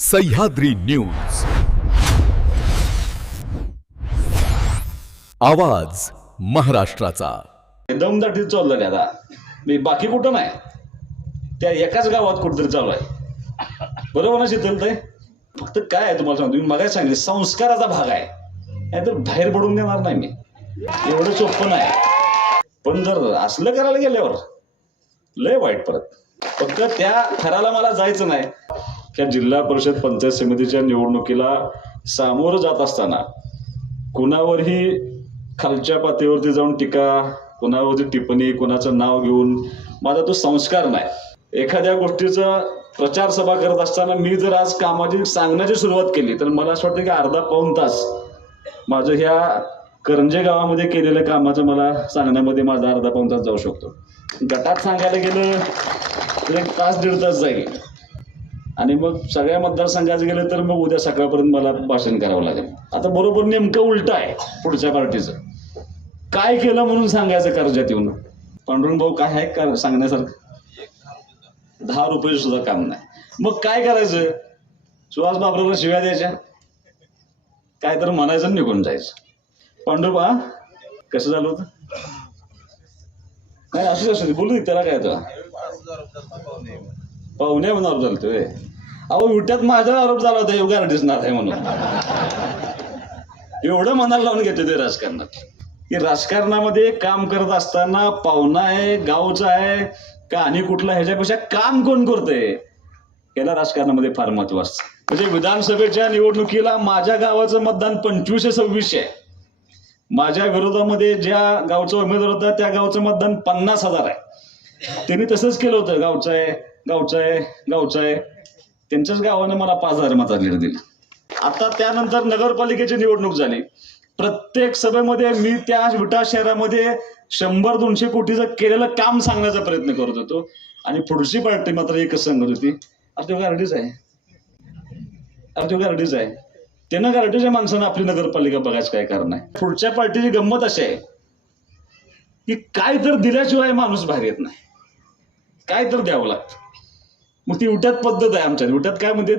Sahyadri news आवाज महाराष्ट्राचा दमदाटी चाललं आता मी बाकी कुठं नाही त्या एकाच गावात कुठतरी चालू आहे बरोबर ना शीतल ताई फक्त काय आहे तुम्हाला सांगतो मी मगाच सांगितले संस्काराचा भाग आहे नाहीतर बाहेर पडून देणार नाही मी एवढं सोपं नाही पण जर असलं करायला गेल्यावर लय वाईट परत फक्त त्या थराला मला जायचं नाही त्या जिल्हा परिषद पंचायत समितीच्या निवडणुकीला सामोरं जात असताना कुणावरही खालच्या पातळीवरती जाऊन टीका कुणावरती टिप्पणी कुणाचं नाव घेऊन माझा तो संस्कार नाही एखाद्या गोष्टीचा प्रचार सभा करत असताना मी जर आज कामाची सांगण्याची सुरुवात केली तर मला असं वाटतं की अर्धा पाऊण तास माझं ह्या करंजे गावामध्ये केलेल्या कामाचं मला सांगण्यामध्ये माझा अर्धा पाऊण तास जाऊ शकतो गटात सांगायला गेलं तर 1 तास 1.5 तास जाईल आणि मग सगळ्या मतदारसंघात गेलं तर मग उद्या सकाळपर्यंत मला भाषण करावं लागेल आता बरोबर नेमकं उलट आहे पुढच्या पार्टीचं काय केलं म्हणून सांगायचं कर्जात येऊन पांडुरंग भाऊ काय आहे का सांगण्यासारखं 10 रुपये सुद्धा काम नाही मग काय करायचं सुहास बाबराला शिव्या द्यायच्या काय तर म्हणायचं निघून जायचं पांडुबा कसं झालं होतं काय असं बोलू त्याला काय तर पाहुणे म्हणून आरोप झालतोय अहो विट्यात माझ्यावर आरोप झाला होता योगा दिसणार आहे म्हणून एवढं मनाला लावून घेतो ते राजकारणात की राजकारणामध्ये काम करत असताना पाहुणा आहे गावचा आहे का आणि कुठला ह्याच्यापेक्षा काम कोण करतंय याला राजकारणामध्ये फार महत्व असतं म्हणजे विधानसभेच्या निवडणुकीला माझ्या गावाचं मतदान 25-26 आहे माझ्या विरोधामध्ये ज्या गावचा उमेदवार होता त्या गावचं मतदान 50,000 आहे त्यांनी तसंच केलं होतं गावचं आहे त्यांच्याच गावाने मला 5,000 मतांनी लीड दिली आता त्यानंतर नगरपालिकेची निवडणूक झाली प्रत्येक सभेमध्ये मी त्या विटा शहरामध्ये 100-200 कोटीचं केलेलं काम सांगण्याचा प्रयत्न करत होतो आणि पुढची पार्टी मात्र एकच सांगत होती अर्ध्यो गारडीच आहे त्यानं गारडीच्या माणसानं आपली नगरपालिका बघायचं काय कारण आहे पुढच्या पार्टीची गंमत अशी आहे की काय तर दिल्याशिवाय माणूस बाहेर येत नाही काय तर द्यावं लागतं मग ती उठ्यात पद्धत आहे आमच्या उठ्यात काय म्हणतात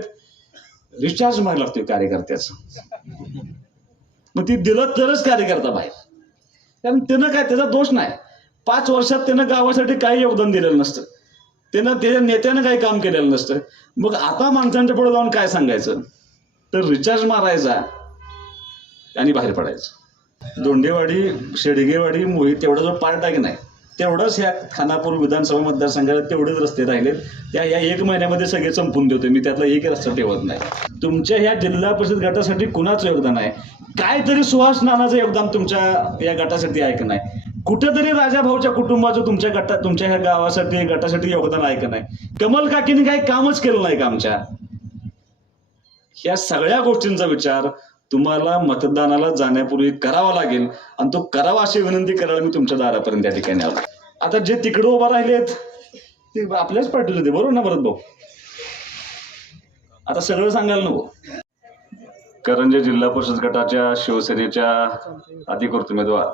रिचार्ज मारायला लागतोय कार्यकर्त्याचं मग ती दिलं तरच कार्यकर्ता बाहेर कारण त्यानं काय त्याचा दोष नाही 5 वर्षात त्यानं गावासाठी काही योगदान दिलेलं नसतं त्यानं त्याच्या नेत्यानं काही काम केलेलं नसतं मग आता माणसांच्या पुढे जाऊन काय सांगायचं तर रिचार्ज मारायचा आणि बाहेर पडायचं दोंडेवाडी शेडगेवाडी मोहित तेवढा जो पार्ट आहे की नाही तेवढंच ह्या खानापूर विधानसभा मतदारसंघाला तेवढेच रस्ते राहिले त्या या 1 महिन्यामध्ये सगळे संपून देतो मी त्यातला एक रस्ता ठेवत नाही तुमच्या ह्या जिल्हा परिषद गटासाठी कुणाचं योगदान आहे काहीतरी सुहास नानाचं योगदान तुमच्या या गटासाठी आहे का नाही कुठेतरी राजाभाऊच्या कुटुंबाचं तुमच्या ह्या गावासाठी गटासाठी योगदान आहे का नाही कमल काकीने काही कामच केलं नाही का आमच्या ह्या सगळ्या गोष्टींचा विचार तुम्हाला मतदानाला जाण्यापूर्वी करावा लागेल आणि तो करावा अशी विनंती करायला मी तुमच्या दारापर्यंत त्या ठिकाणी आलो आता जे तिकडे उभा राहिलेत ते आपल्याच पार्टीचे होते बरोबर ना भरत भाऊ आता सगळं सांगायला नको करंजे जिल्हा परिषद गटाच्या शिवसेनेच्या अधिकृत उमेदवार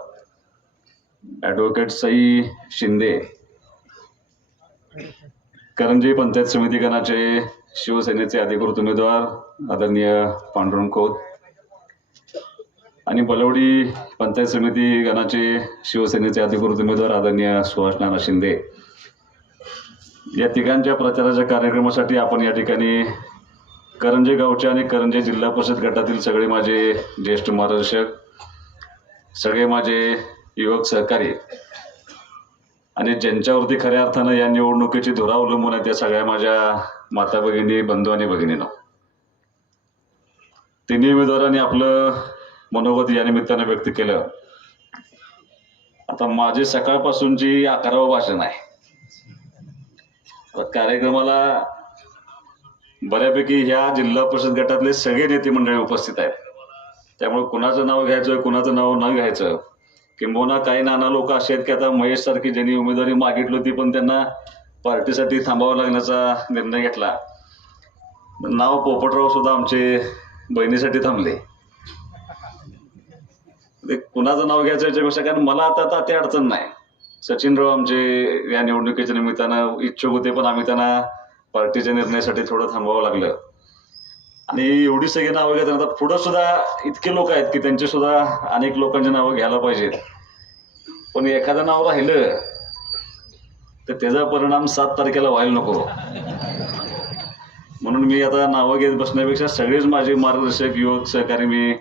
ऍडव्होकेट सई शिंदे करंजे पंचायत समिती गणाचे शिवसेनेचे अधिकृत उमेदवार आदरणीय पांडुरंग खोत आणि बलवडी पंचायत समिती गणाचे शिवसेनेचे अधिकृत उमेदवार आदरणीय सुहास नाना शिंदे या तिघांच्या प्रचाराच्या कार्यक्रमासाठी आपण या ठिकाणी करंजे गावचे आणि करंजे जिल्हा परिषद गटातील सगळे माझे ज्येष्ठ मार्गदर्शक सगळे माझे युवक सहकारी आणि ज्यांच्यावरती खऱ्या अर्थानं या निवडणुकीची धुरा अवलंबून आहे त्या सगळ्या माझ्या माता भगिनी बंधू आणि भगिनींनो तिन्ही उमेदवारांनी आपलं मनोगत या निमित्तानं व्यक्त केलं आता माझे सकाळपासूनची 11वं भाषण आहे कार्यक्रमाला बऱ्यापैकी ह्या जिल्हा परिषद गटातले सगळे नेते मंडळी उपस्थित आहेत त्यामुळे कुणाचं नाव घ्यायचं कुणाचं नाव न घ्यायचं किंबहुना काही नाना लोक असे आहेत की आता महेश सारखी ज्यांनी उमेदवारी मागितली होती पण त्यांना पार्टीसाठी थांबावं लागण्याचा निर्णय घेतला नाव पोपटराव सुद्धा आमचे बहिणीसाठी थांबले कुणाचं नाव घ्यायचं याच्यापेक्षा कारण मला आता ते अडचण नाही सचिनराव आमचे या निवडणुकीच्या निमित्तानं इच्छुक होते पण आम्ही त्यांना पार्टीच्या निर्णयासाठी थोडं थांबावं लागलं आणि एवढी सगळी नावं घेतात आता पुढं सुद्धा इतके लोक आहेत की त्यांचे सुद्धा अनेक लोकांची नावं घ्यायला पाहिजेत. पण एखादं नाव राहिलं तर त्याचा परिणाम 7 तारखेला व्हायला नको. म्हणून मी आता नावं घेत बसण्यापेक्षा सगळेच माझे मार्गदर्शक युवक सहकारी मी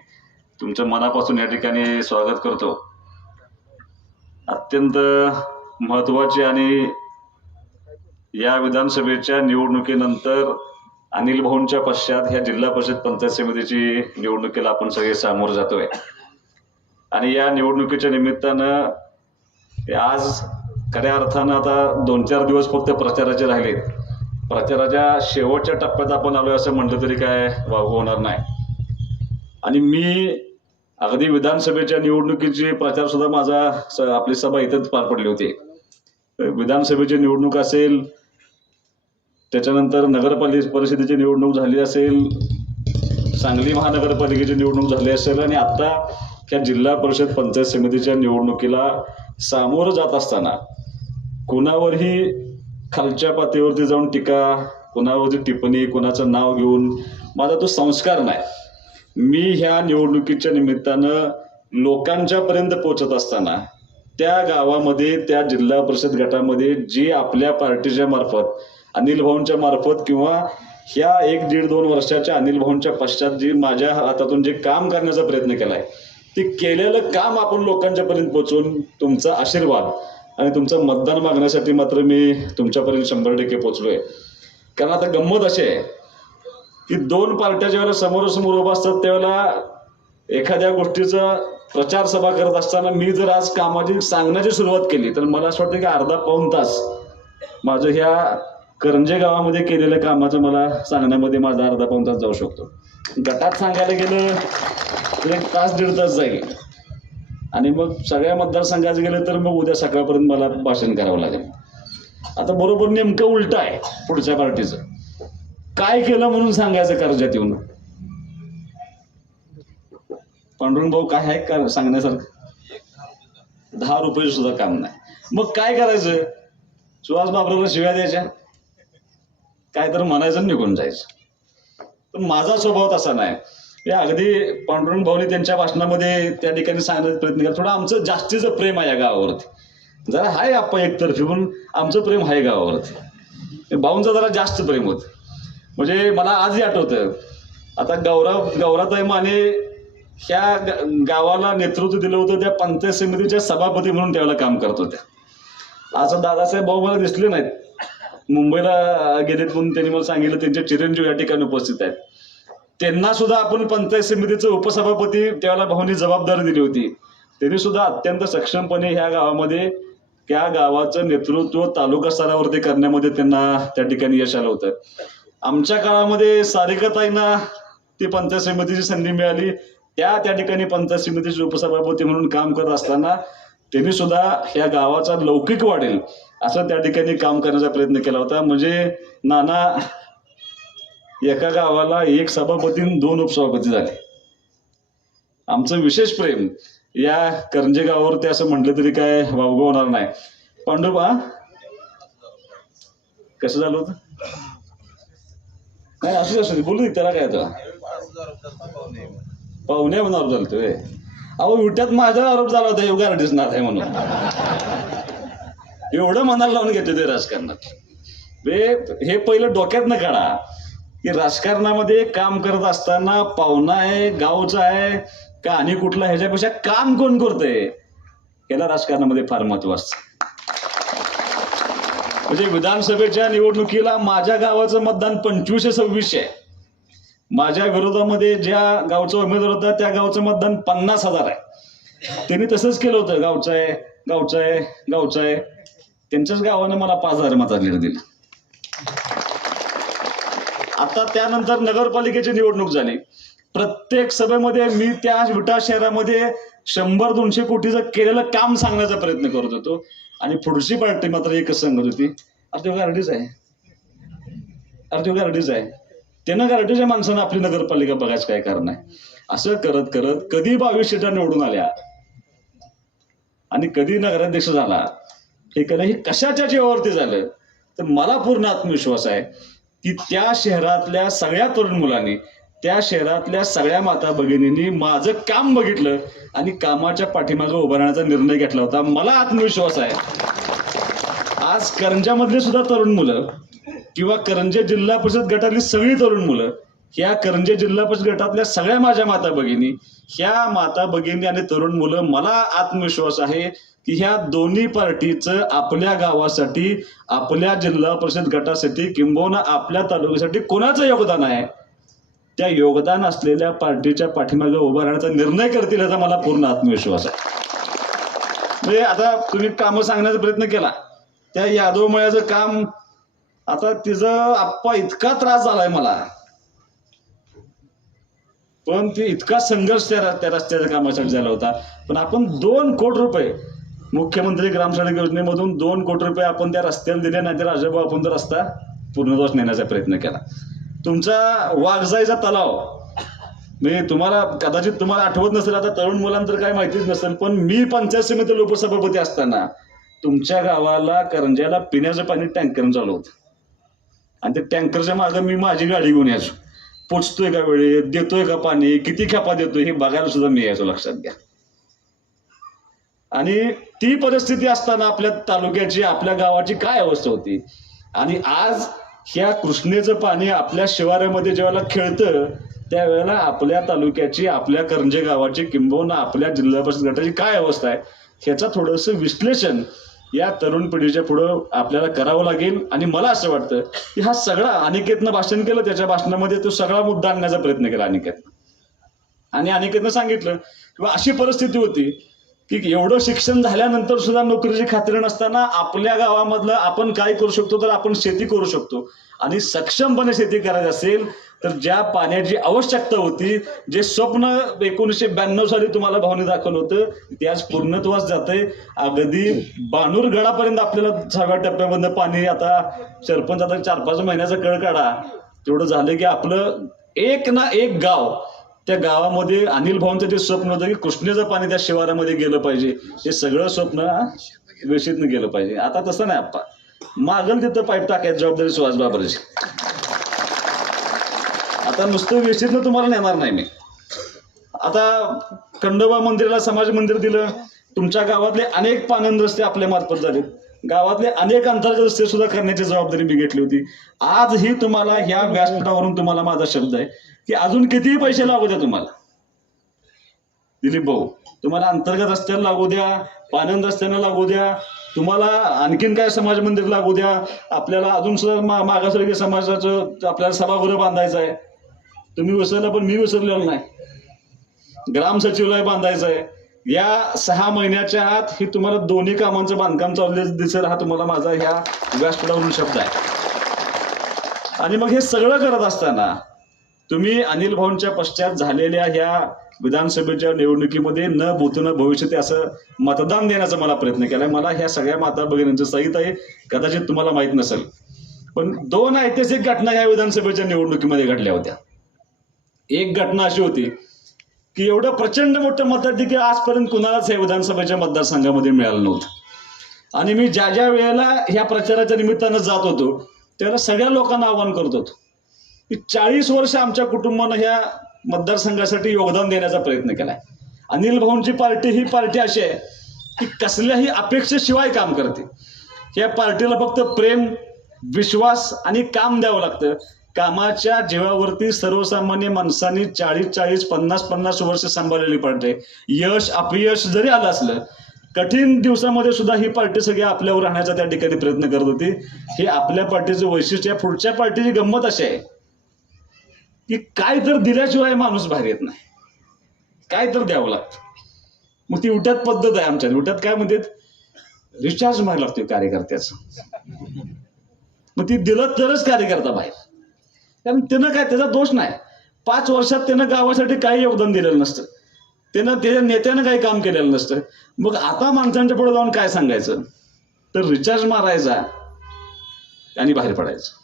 तुमच्या मनापासून या ठिकाणी स्वागत करतो. अत्यंत महत्वाची आणि या विधानसभेच्या निवडणुकीनंतर अनिल भाऊंच्या पश्चात ह्या जिल्हा परिषद पंचायत समितीची निवडणुकीला आपण सगळे सामोरं जातोय. आणि या निवडणुकीच्या निमित्तानं आज खऱ्या अर्थानं आता 2-4 दिवस फक्त प्रचाराचे राहिलेत. प्रचाराच्या शेवटच्या टप्प्यात आपण आलोय असं म्हटलं तरी काय वावगं होणार नाही. आणि मी अगदी विधानसभेच्या निवडणुकीची प्रचार सुद्धा माझा आपली सभा इथंच पार पडली होती. विधानसभेची निवडणूक असेल, त्याच्यानंतर परिषदेची निवडणूक झाली असेल, सांगली महानगरपालिकेची निवडणूक झाली असेल आणि आता ह्या जिल्हा परिषद पंचायत समितीच्या निवडणुकीला सामोरं जात असताना कुणावरही खालच्या पातळीवरती जाऊन टीका, कुणावरती टिप्पणी, कुणाचं नाव घेऊन माझा तो संस्कार नाही. मी ह्या निवडणुकीच्या निमित्तानं लोकांच्या पर्यंत पोहोचत असताना त्या गावामध्ये, त्या जिल्हा परिषद गटामध्ये जी आपल्या पार्टीच्या मार्फत, अनिल भाऊंच्या मार्फत किंवा ह्या 1-1.5-2 वर्षाच्या अनिल भाऊंच्या पश्चात जी माझ्या हातातून जे काम करण्याचा प्रयत्न केलाय ते केलेलं काम आपण लोकांच्या पर्यंत पोहोचवून तुमचा आशीर्वाद आणि तुमचं मतदान मागण्यासाठी मात्र मी तुमच्यापर्यंत 100% पोहोचलोय. कारण आता गंमत अशी आहे की 2 पार्ट्या ज्यावेळेला समोरासमोर उभा असतात त्यावेळेला एखाद्या गोष्टीचा प्रचार सभा करत असताना मी जर आज कामाची सांगण्याची सुरुवात केली तर मला असं वाटतं की अर्धा-पाऊण तास माझं ह्या करंजे गावामध्ये केलेल्या कामाचं मला सांगण्यामध्ये माझा अर्धा-पाऊण तास जाऊ शकतो. गटात सांगायला गेलं तर 1 तास 1.5 तास जाईल आणि मग सगळ्या मतदारसंघात गेलं तर मग उद्या सकाळपर्यंत मला भाषण करावं लागेल. आता बरोबर नेमकं उलट आहे पुढच्या पार्टीचं. काय केलं म्हणून सांगायचं कर्जात येऊन. पांडुरंग भाऊ काय आहे का सांगण्यासारखं? 10 रुपये सुद्धा काम नाही. मग काय करायचं? सुहास बाबराला शिव्या द्यायच्या, काय तर म्हणायचं, निघून जायचं. पण माझा स्वभाव तसा नाही. हे अगदी पांडुरंग भाऊनी त्यांच्या भाषणामध्ये त्या ठिकाणी सांगण्याचा प्रयत्न केला. थोडं आमचं जास्तीचं प्रेम आहे या गावावरती. जरा हाय आपण एकतर्फी पण आमचं प्रेम आहे गावावरती. भाऊंचं जरा जास्त प्रेम होतं. म्हणजे मला आजही आठवतं, आता गौराताई माने ह्या गावाला नेतृत्व दिलं होतं त्या पंचायत समितीच्या सभापती म्हणून त्यावेळेला काम करत होत्या. असं दादासाहेब भाऊ मला दिसले नाहीत, मुंबईला गेलेत म्हणून त्यांनी मला सांगितलं. त्यांचे चिरंजीव या ठिकाणी उपस्थित आहेत. त्यांना सुद्धा आपण पंचायत समितीचं उपसभापती त्यावेळेला भाऊंनी जबाबदारी दिली होती. त्यांनी सुद्धा अत्यंत सक्षमपणे ह्या गावामध्ये त्या गावाचं नेतृत्व तालुका स्तरावरती करण्यामध्ये त्यांना त्या ठिकाणी यश आलं होतं. आमच्या काळामध्ये सारिकाताईंना ती पंचायत समितीची संधी मिळाली. त्या ठिकाणी पंचायत समितीचे उपसभापती म्हणून काम करत असताना त्यांनी सुद्धा ह्या गावाचा लौकिक वाढेल असं त्या ठिकाणी काम करण्याचा प्रयत्न केला होता. म्हणजे नाना एका गावाला 1 सभापती 2 उपसभापती झाले. आमचं विशेष प्रेम या करंजे गावावरती असं म्हटलं तरी काय वावगं होणार नाही. पांडुबा कसं झालं होतं? नाही असू बोलू त्याला काय आता पाहुणे म्हणून आरोप झालतोय. अहो विट्यात माझा आरोप झाला होता योगा दिसणार आहे म्हणून. एवढं मनाला लावून घेते ते राजकारणात. हे पहिलं डोक्यात न काढा की राजकारणामध्ये काम करत असताना पाहुणा आहे, गावचा आहे का आणि कुठला, ह्याच्यापेक्षा काम कोण करतंय याला राजकारणामध्ये फार महत्व असतं. म्हणजे विधानसभेच्या निवडणुकीला माझ्या गावाचं मतदान 2526 आहे. माझ्या विरोधामध्ये ज्या गावचा उमेदवार होता त्या गावचं मतदान 50,000 आहे. त्यांनी तसंच केलं होतं, गावचं आहे गावचं आहे गावचं आहे. त्यांच्याच गावानं मला 5,000 मतांनी दिलं. आता त्यानंतर नगरपालिकेची निवडणूक झाली. प्रत्येक सभेमध्ये मी त्या विटा शहरामध्ये 100-200 कोटीचं केलेलं काम सांगण्याचा प्रयत्न करत होतो. आणि पुढची पार्टी मात्र एकच सांगत होती, अर्धे गारडीच आहे, अर्धे गारडीच आहे. त्यानं गारडीच्या माणसानं आपली नगरपालिका बघायचं काय कारण आहे. असं करत करत कधी 22 सीटा निवडून आल्या आणि कधी नगराध्यक्ष झाला. हे कशाच्या जीवावरती झालं तर मला पूर्ण आत्मविश्वास आहे की त्या शहरातल्या सगळ्या तरुण मुलांनी त्या शहरातल्या सगळ्या माता भगिनींनी माझं काम बघितलं आणि कामाच्या पाठीमागे उभा राहण्याचा निर्णय घेतला होता. मला आत्मविश्वास आहे आज करंजामधली सुद्धा तरुण मुलं किंवा करंजे जिल्हा परिषद गटातली सगळी तरुण मुलं, ह्या करंजे जिल्हा परिषद गटातल्या सगळ्या माझ्या माता भगिनी, ह्या माता भगिनी आणि तरुण मुलं, मला आत्मविश्वास आहे की ह्या दोन्ही पार्टीचं आपल्या गावासाठी, आपल्या जिल्हा परिषद गटासाठी किंबहुना आपल्या तालुक्यासाठी कोणाचं योगदान आहे, त्या योगदान असलेल्या पार्टीच्या पाठीमागे उभा राहण्याचा निर्णय करतील याचा मला पूर्ण आत्मविश्वास आहे. म्हणजे आता तुम्ही कामं सांगण्याचा प्रयत्न केला, त्या यादव मळ्याचं काम आता तिचं आप्पा इतका त्रास झालाय मला, पण ते इतका संघर्ष त्या रस्त्याच्या कामासाठी झाला होता. पण आपण 2 कोटी रुपये मुख्यमंत्री ग्रामसडक योजनेमधून 2 कोटी रुपये आपण त्या रस्त्याला दिले, नाही तर राजाभाऊ आपण तो रस्ता पूर्णत्वास नेण्याचा प्रयत्न केला. तुमचा वाघजाईचा तलाव, मी तुम्हाला कदाचित तुम्हाला आठवत नसेल, आता तरुण मुलांतर काय माहितीच नसेल, पण मी पंचायत समिती उपसभापती असताना तुमच्या गावाला करंजाला पिण्याचं पाणी टँकरनं चालू होतं आणि त्या टँकरच्या मागे मी माझी गाडी घेऊन यायचो. पोचतोय का वेळेत, देतोय का पाणी, किती खेपा देतोय हे बघायला सुद्धा मी यायचो, लक्षात घ्या. आणि ती परिस्थिती असताना आपल्या तालुक्याची, आपल्या गावाची काय अवस्था होती. आणि आज ह्या कृष्णेचं पाणी आपल्या शिवारामध्ये ज्यावेळेला खेळतं त्यावेळेला आपल्या तालुक्याची, आपल्या करंजे गावाची किंबहुना आपल्या जिल्हा परिषद गटाची काय अवस्था आहे ह्याचं थोडंसं विश्लेषण या तरुण पिढीच्या पुढं आपल्याला करावं लागेल. आणि मला असं वाटतं की हा सगळा अनिकेतनं भाषण केलं, त्याच्या भाषणामध्ये तो सगळा मुद्दा आणण्याचा प्रयत्न केला अनिकेतनं. आणि अनिकेतनं सांगितलं किंवा अशी परिस्थिती होती की एवढं शिक्षण झाल्यानंतर सुद्धा नोकरीची खात्री नसताना आपल्या गावामधलं आपण काय करू शकतो, तर आपण शेती करू शकतो. आणि सक्षमपणे शेती करायची असेल तर ज्या पाण्याची आवश्यकता होती, जे स्वप्न 1992 साली तुम्हाला भावने दाखवलं होतं, ते आज पूर्णत्वास जातंय. अगदी बाणूर गडापर्यंत आपल्याला 6व्या टप्प्यामधनं पाणी, आता सरपंच आता 4-5 महिन्याचा कळ काढा, तेवढं झालं की आपलं एक ना एक गाव, त्या गावामध्ये अनिल भाऊंचं जे स्वप्न होतं की कृष्णेचं पाणी त्या शिवारामध्ये गेलं पाहिजे, हे सगळं स्वप्न वेशीतनं गेलं पाहिजे. आता तसं नाही आप्पा, मागल तिथं पाईप टाकायची जबाबदारी सुहास बाबरची. आता नुसतं वेशीतनं तुम्हाला नेणार नाही मी. आता खंडोबा मंदिराला समाज मंदिर दिलं, तुमच्या गावातले अनेक पाणंद रस्ते आपल्या मार्फत झाले, गावातले अनेक अंतर्गत रस्ते सुद्धा करण्याची जबाबदारी मी घेतली होती. आजही तुम्हाला ह्या व्यासपीठावरून तुम्हाला माझा शब्द आहे की अजून कितीही पैसे लागू द्या तुम्हाला, दिलीप भाऊ, तुम्हाला अंतर्गत रस्त्याला लागू द्या, पाणंद रस्त्याला लागू द्या, तुम्हाला आणखीन काय समाज मंदिर लागू द्या, आपल्याला अजून सुद्धा मागासवर्गीय समाजाचं आपल्याला सभागृह बांधायचं आहे. तुम्ही विसरला पण मी विसरलेलो नाही. ग्राम सचिवालय बांधायचं आहे. या 6 महिन्याच्या आत ही तुम्हाला दोन्ही कामांचं बांधकाम चाललेलं दिसेल, हा तुम्हाला माझा ह्या व्यासपीठावरून शब्द आहे. आणि मग हे सगळं करत असताना तुम्ही अनिल भाऊंच्या पश्चात झालेल्या ह्या विधानसभेच्या निवडणुकीमध्ये न भूतो न भविष्यती असं मतदान देण्याचा मला प्रयत्न केलाय. मला ह्या सगळ्या माता भगिनींचं सहित आहे, कदाचित तुम्हाला माहित नसेल, पण 2 ऐतिहासिक घटना ह्या विधानसभेच्या निवडणुकीमध्ये घडल्या होत्या. एक घटना अशी होती की एवढं प्रचंड मोठं मताधिक्य आजपर्यंत कुणालाच या विधानसभेच्या मतदारसंघामध्ये मिळालं नव्हतं. आणि मी ज्या ज्या वेळेला ह्या प्रचाराच्या निमित्तानं जात होतो त्यावेळेला सगळ्या लोकांना आवाहन करत होतो की 40 वर्ष आमच्या कुटुंबानं ह्या मतदारसंघासाठी योगदान देण्याचा प्रयत्न केलाय. अनिल भाऊंची पार्टी ही पार्टी अशी आहे की कसल्याही अपेक्षेशिवाय काम करते. या पार्टीला फक्त प्रेम, विश्वास आणि काम द्यावं लागतं. कामाच्या जीवावरती सर्वसामान्य माणसांनी 40-40, 50-50 वर्ष सांभाळलेली पार्टी आहे. यश अपयश जरी आलं असलं, कठीण दिवसामध्ये सुद्धा ही पार्टी सगळी आपल्यावर राहण्याचा त्या ठिकाणी प्रयत्न करत होती. हे आपल्या पार्टीचं वैशिष्ट्य आहे. पुढच्या पार्टीची गंमत अशी आहे की काय तर दिल्याशिवाय माणूस बाहेर येत नाही, काय तर द्यावं लागतं. मग ती उठ्यात पद्धत आहे आमच्या. उठ्यात काय म्हणतात, रिचार्ज मारायला लागतोय कार्यकर्त्याचं. मग ती दिलं तरच कार्यकर्ता बाहेर. कारण त्यानं काय, त्याचा दोष नाही, 5 वर्षात त्यानं गावासाठी काही योगदान दिलेलं नसतं, त्यानं त्याच्या नेत्यानं काही काम केलेलं नसतं. मग आता माणसांच्या पुढे जाऊन काय सांगायचं, तर रिचार्ज मारायचा आणि बाहेर पडायचं.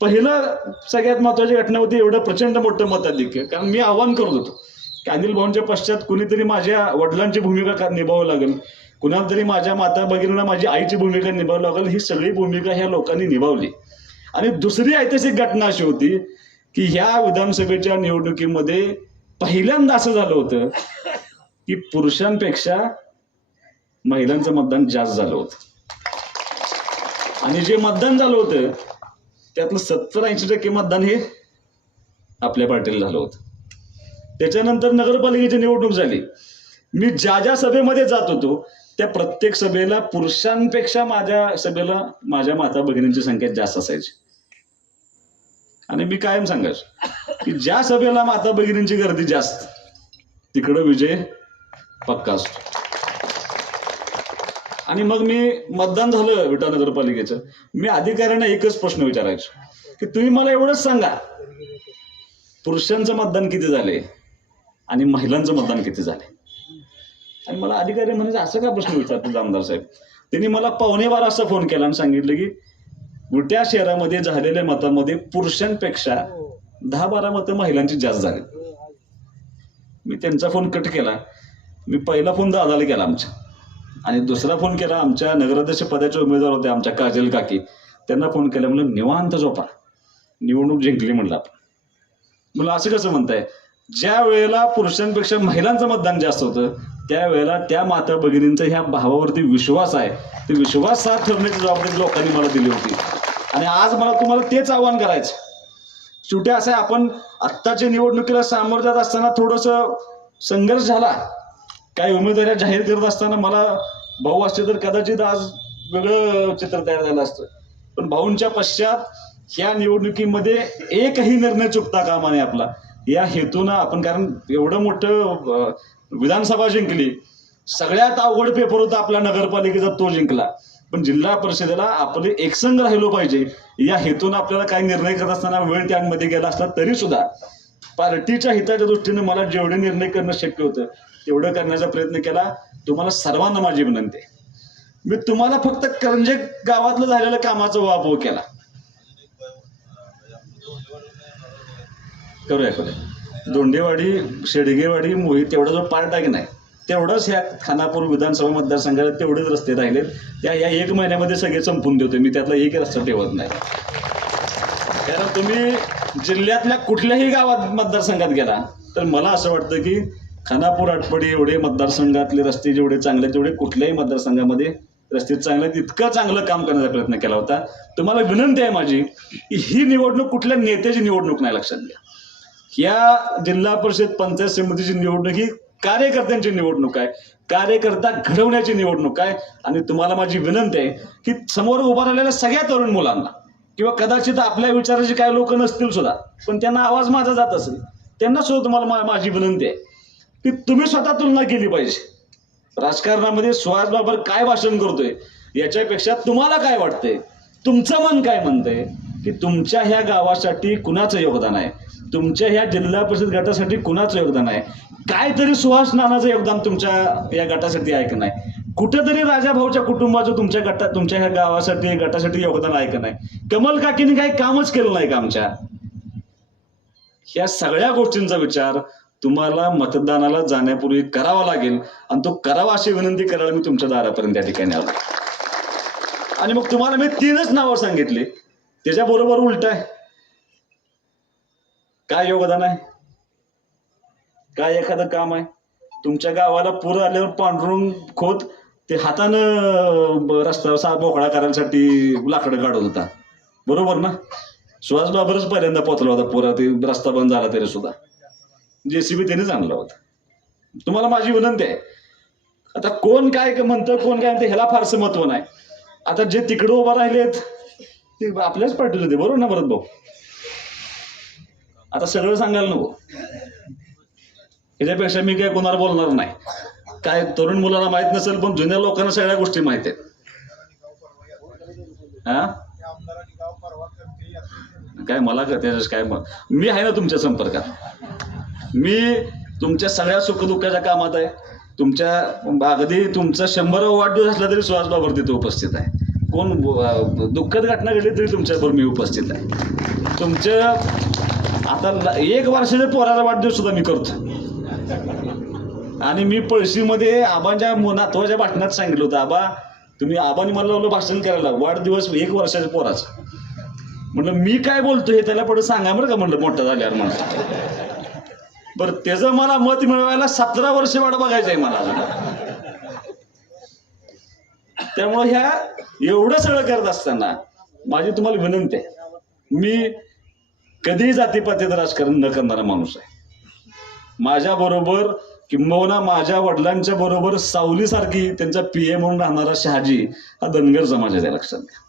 पहिलं सगळ्यात महत्वाची घटना होती एवढं प्रचंड मोठं मताधिक्य. कारण मी आव्हान करत होतो की अनिल भाऊंच्या पश्चात कुणीतरी माझ्या वडिलांची भूमिका निभावावी लागेल, कुणाला तरी माझ्या माता भगिनींना माझी आईची भूमिका निभावावी लागेल. ही सगळी भूमिका ह्या लोकांनी निभावली. आणि दुसरी ऐतिहासिक घटना अशी होती की ह्या विधानसभेच्या निवडणुकीमध्ये पहिल्यांदा असं झालं होतं की पुरुषांपेक्षा महिलांचं मतदान जास्त झालं होतं. आणि जे मतदान झालं होतं त्यातलं 70-80% मतदान हे आपल्या पार्टीला झालं होतं. त्याच्यानंतर नगरपालिकेची निवडणूक झाली. मी ज्या ज्या सभेमध्ये जात होतो त्या प्रत्येक सभेला पुरुषांपेक्षा माझ्या सभेला माझ्या माता भगिनींची संख्या जास्त असायची. आणि मी कायम सांगायचो की ज्या सभेला माता भगिनींची गर्दी जास्त तिकडं विजय पक्का असतो. आणि मग मी मतदान झालं विटा नगरपालिकेचं. मी अधिकाऱ्यांना एकच प्रश्न विचारायचो की तुम्ही मला एवढंच सांगा पुरुषांचं मतदान किती झाले आणि महिलांचं मतदान किती झाले. आणि मला अधिकारी म्हणजे असं का प्रश्न विचारतो आमदार साहेब. त्यांनी मला 11:15 वाजता फोन केला आणि सांगितलं की विट्या शहरामध्ये झालेल्या मतामध्ये पुरुषांपेक्षा 10-12 मतं महिलांची जास्त झाली. मी त्यांचा फोन कट केला. मी पहिला फोन दादाला केला आमच्या, आणि दुसरा फोन केला आमच्या नगराध्यक्ष पदाचे उमेदवार होते आमच्या काजल काकी, त्यांना फोन केला. म्हणलं निवांत झोपा, निवडणूक जिंकली म्हणलं आपण. म्हणलं असं कसं म्हणताय, ज्या वेळेला पुरुषांपेक्षा महिलांचं मतदान जास्त होतं त्यावेळेला त्या माता भगिनींचा ह्या भावावरती विश्वास आहे, ते विश्वास साथ ठरण्याची जबाबदारी लोकांनी मला दिली होती. आणि आज मला तुम्हाला तेच आव्हान करायचं. शेवटी असं आहे, आपण आत्ताच्या निवडणुकीला सामोरं जात असताना थोडंसं संघर्ष झाला. काही उमेदवारी जाहीर करत असताना मला भाऊ असते तर कदाचित आज वेगळं चित्र तयार झालं असतं. पण भाऊंच्या पश्चात ह्या निवडणुकीमध्ये एकही निर्णय चुकता कामा नये आपला, या हेतूनं आपण, कारण एवढं मोठं विधानसभा जिंकली, सगळ्यात अवघड पेपर होता आपला नगरपालिकेचा, तो जिंकला. पण जिल्हा परिषदेला आपले एकसंघ राहिलो पाहिजे या हेतून आपल्याला काही निर्णय करत असताना वेळ त्यामध्ये गेला असला तरी सुद्धा पार्टीच्या हिताच्या दृष्टीनं मला जेवढे निर्णय करणं शक्य होतं तेवढं करण्याचा प्रयत्न केला. तुम्हाला सर्वांना माझी विनंती आहे, मी तुम्हाला फक्त करंजे गावातलं झालेल्या कामाचा वापर केला. करूया दोंडेवाडी, शेडगेवाडी, मोहित तेवढा जो पार्ट आहे की नाही तेवढंच ह्या खानापूर विधानसभा मतदारसंघाला तेवढेच रस्ते राहिलेत. त्या या 1 महिन्यामध्ये सगळे संपून देतो मी, त्यातला एक रस्ता ठेवत नाही. कारण तुम्ही जिल्ह्यातल्या कुठल्याही गावात मतदारसंघात गेला तर मला असं वाटतं की खानापूर, आटपाडी एवढे मतदारसंघातले रस्ते जेवढे चांगले तेवढे कुठल्याही मतदारसंघामध्ये रस्ते चांगले आहेत. इतकं चांगलं काम करण्याचा प्रयत्न केला होता. तुम्हाला विनंती आहे माझी की ही निवडणूक कुठल्या नेत्याची निवडणूक नाही, लक्षात घ्या. या जिल्हा परिषद पंचायत समितीची निवडणूक ही कार्यकर्त्यांची निवडणूक आहे, कार्यकर्ता घडवण्याची निवडणूक आहे. आणि तुम्हाला माझी विनंती आहे की समोर उभा राहिलेल्या सगळ्या तरुण मुलांना, किंवा कदाचित आपल्या विचाराचे काही लोक नसतील सुद्धा पण त्यांना आवाज माझा जात असेल, त्यांना सुद्धा तुम्हाला माझी विनंती आहे की तुम्ही स्वतः तुलना केली पाहिजे. राजकारणामध्ये सुहास बाबर काय भाषण करतोय याच्यापेक्षा तुम्हाला काय वाटतंय, तुमचं मन काय म्हणतंय की तुमच्या ह्या गावासाठी कुणाचं योगदान आहे, तुमच्या ह्या जिल्हा परिषद गटासाठी कुणाचं योगदान आहे, काहीतरी सुहास नानाचं योगदान तुमच्या या गटासाठी आहे का नाही, कुठेतरी राजाभाऊच्या कुटुंबाचं तुमच्या ह्या गावासाठी गटासाठी योगदान आहे का नाही, कमल काकीने काही कामच केलं नाही का आमच्या. ह्या सगळ्या गोष्टींचा विचार तुम्हाला मतदानाला जाण्यापूर्वी करावा लागेल, आणि तो करावा अशी विनंती करायला मी तुमच्या दारापर्यंत या ठिकाणी आलो. आणि मग तुम्हाला मी 3च नावं सांगितली, त्याच्याबरोबर उलट आहे. काय योगदान आहे, काय एखादं काम आहे. तुमच्या गावाला पूर आल्यावर पांढरून खोत ते हातानं रस्ता मोकळा करायसाठी लाकडं काढत होता, बरोबर ना. सुहास बाबरच पहिल्यांदा पोचला होता पुरात, रस्ता बंद झाला तरी सुद्धा JCB त्यांनीच आणला होता. तुम्हाला माझी विनंती आहे, आता कोण काय म्हणतं कोण काय म्हणतं ह्याला फारसं महत्व नाही. आता जे तिकडे उभा राहिलेत ते आपल्याच पार्टीचे होते, बरोबर ना भरत भाऊ. आता सगळं सांगायला नको, ह्याच्यापेक्षा मी काय कोणाला बोलणार नाही. काय तरुण मुलांना माहित नसेल पण जुन्या लोकांना सगळ्या गोष्टी माहित आहेत. हा काय मला त्याच्याच काय, मी आहे ना तुमच्या संपर्कात, मी तुमच्या सगळ्या सुखदुःखाच्या कामात आहे. तुमच्या अगदी तुमचा 100वा वाढदिवस असला तरी सुहास बाबर तिथे उपस्थित आहे. कोण दुःखद घटना घडली तरी तुमच्याबरोबर मी उपस्थित आहे. तुमच्या आता 1 वर्षाच्या पोराचा वाढदिवस सुद्धा मी करतो. आणि मी पळशीमध्ये आबांच्या नातवाच्या भाषणात सांगितलं होतं, आबा तुम्ही, आबांनी मला लावलं भाषण करायला वाढदिवस 1 वर्षाच्या पोराचा. म्हणलं मी काय बोलतो हे त्याला पुढे सांगा बरं का, म्हणलं मोठं झाल्यावर म्हणलं. बरं त्याचं मला मत मिळवायला 17 वर्ष वाट बघायचं आहे मला अजून. त्यामुळं ह्या एवढं सगळं करत असताना माझी तुम्हाला विनंती आहे, मी कधीही जातीपातीचं राजकारण न करणारा माणूस आहे. माझ्या बरोबर किंबहुना माझ्या वडिलांच्या बरोबर सावलीसारखी त्यांचा PA म्हणून राहणारा शहाजी हा धनगर समाज आहे, लक्षात घ्या.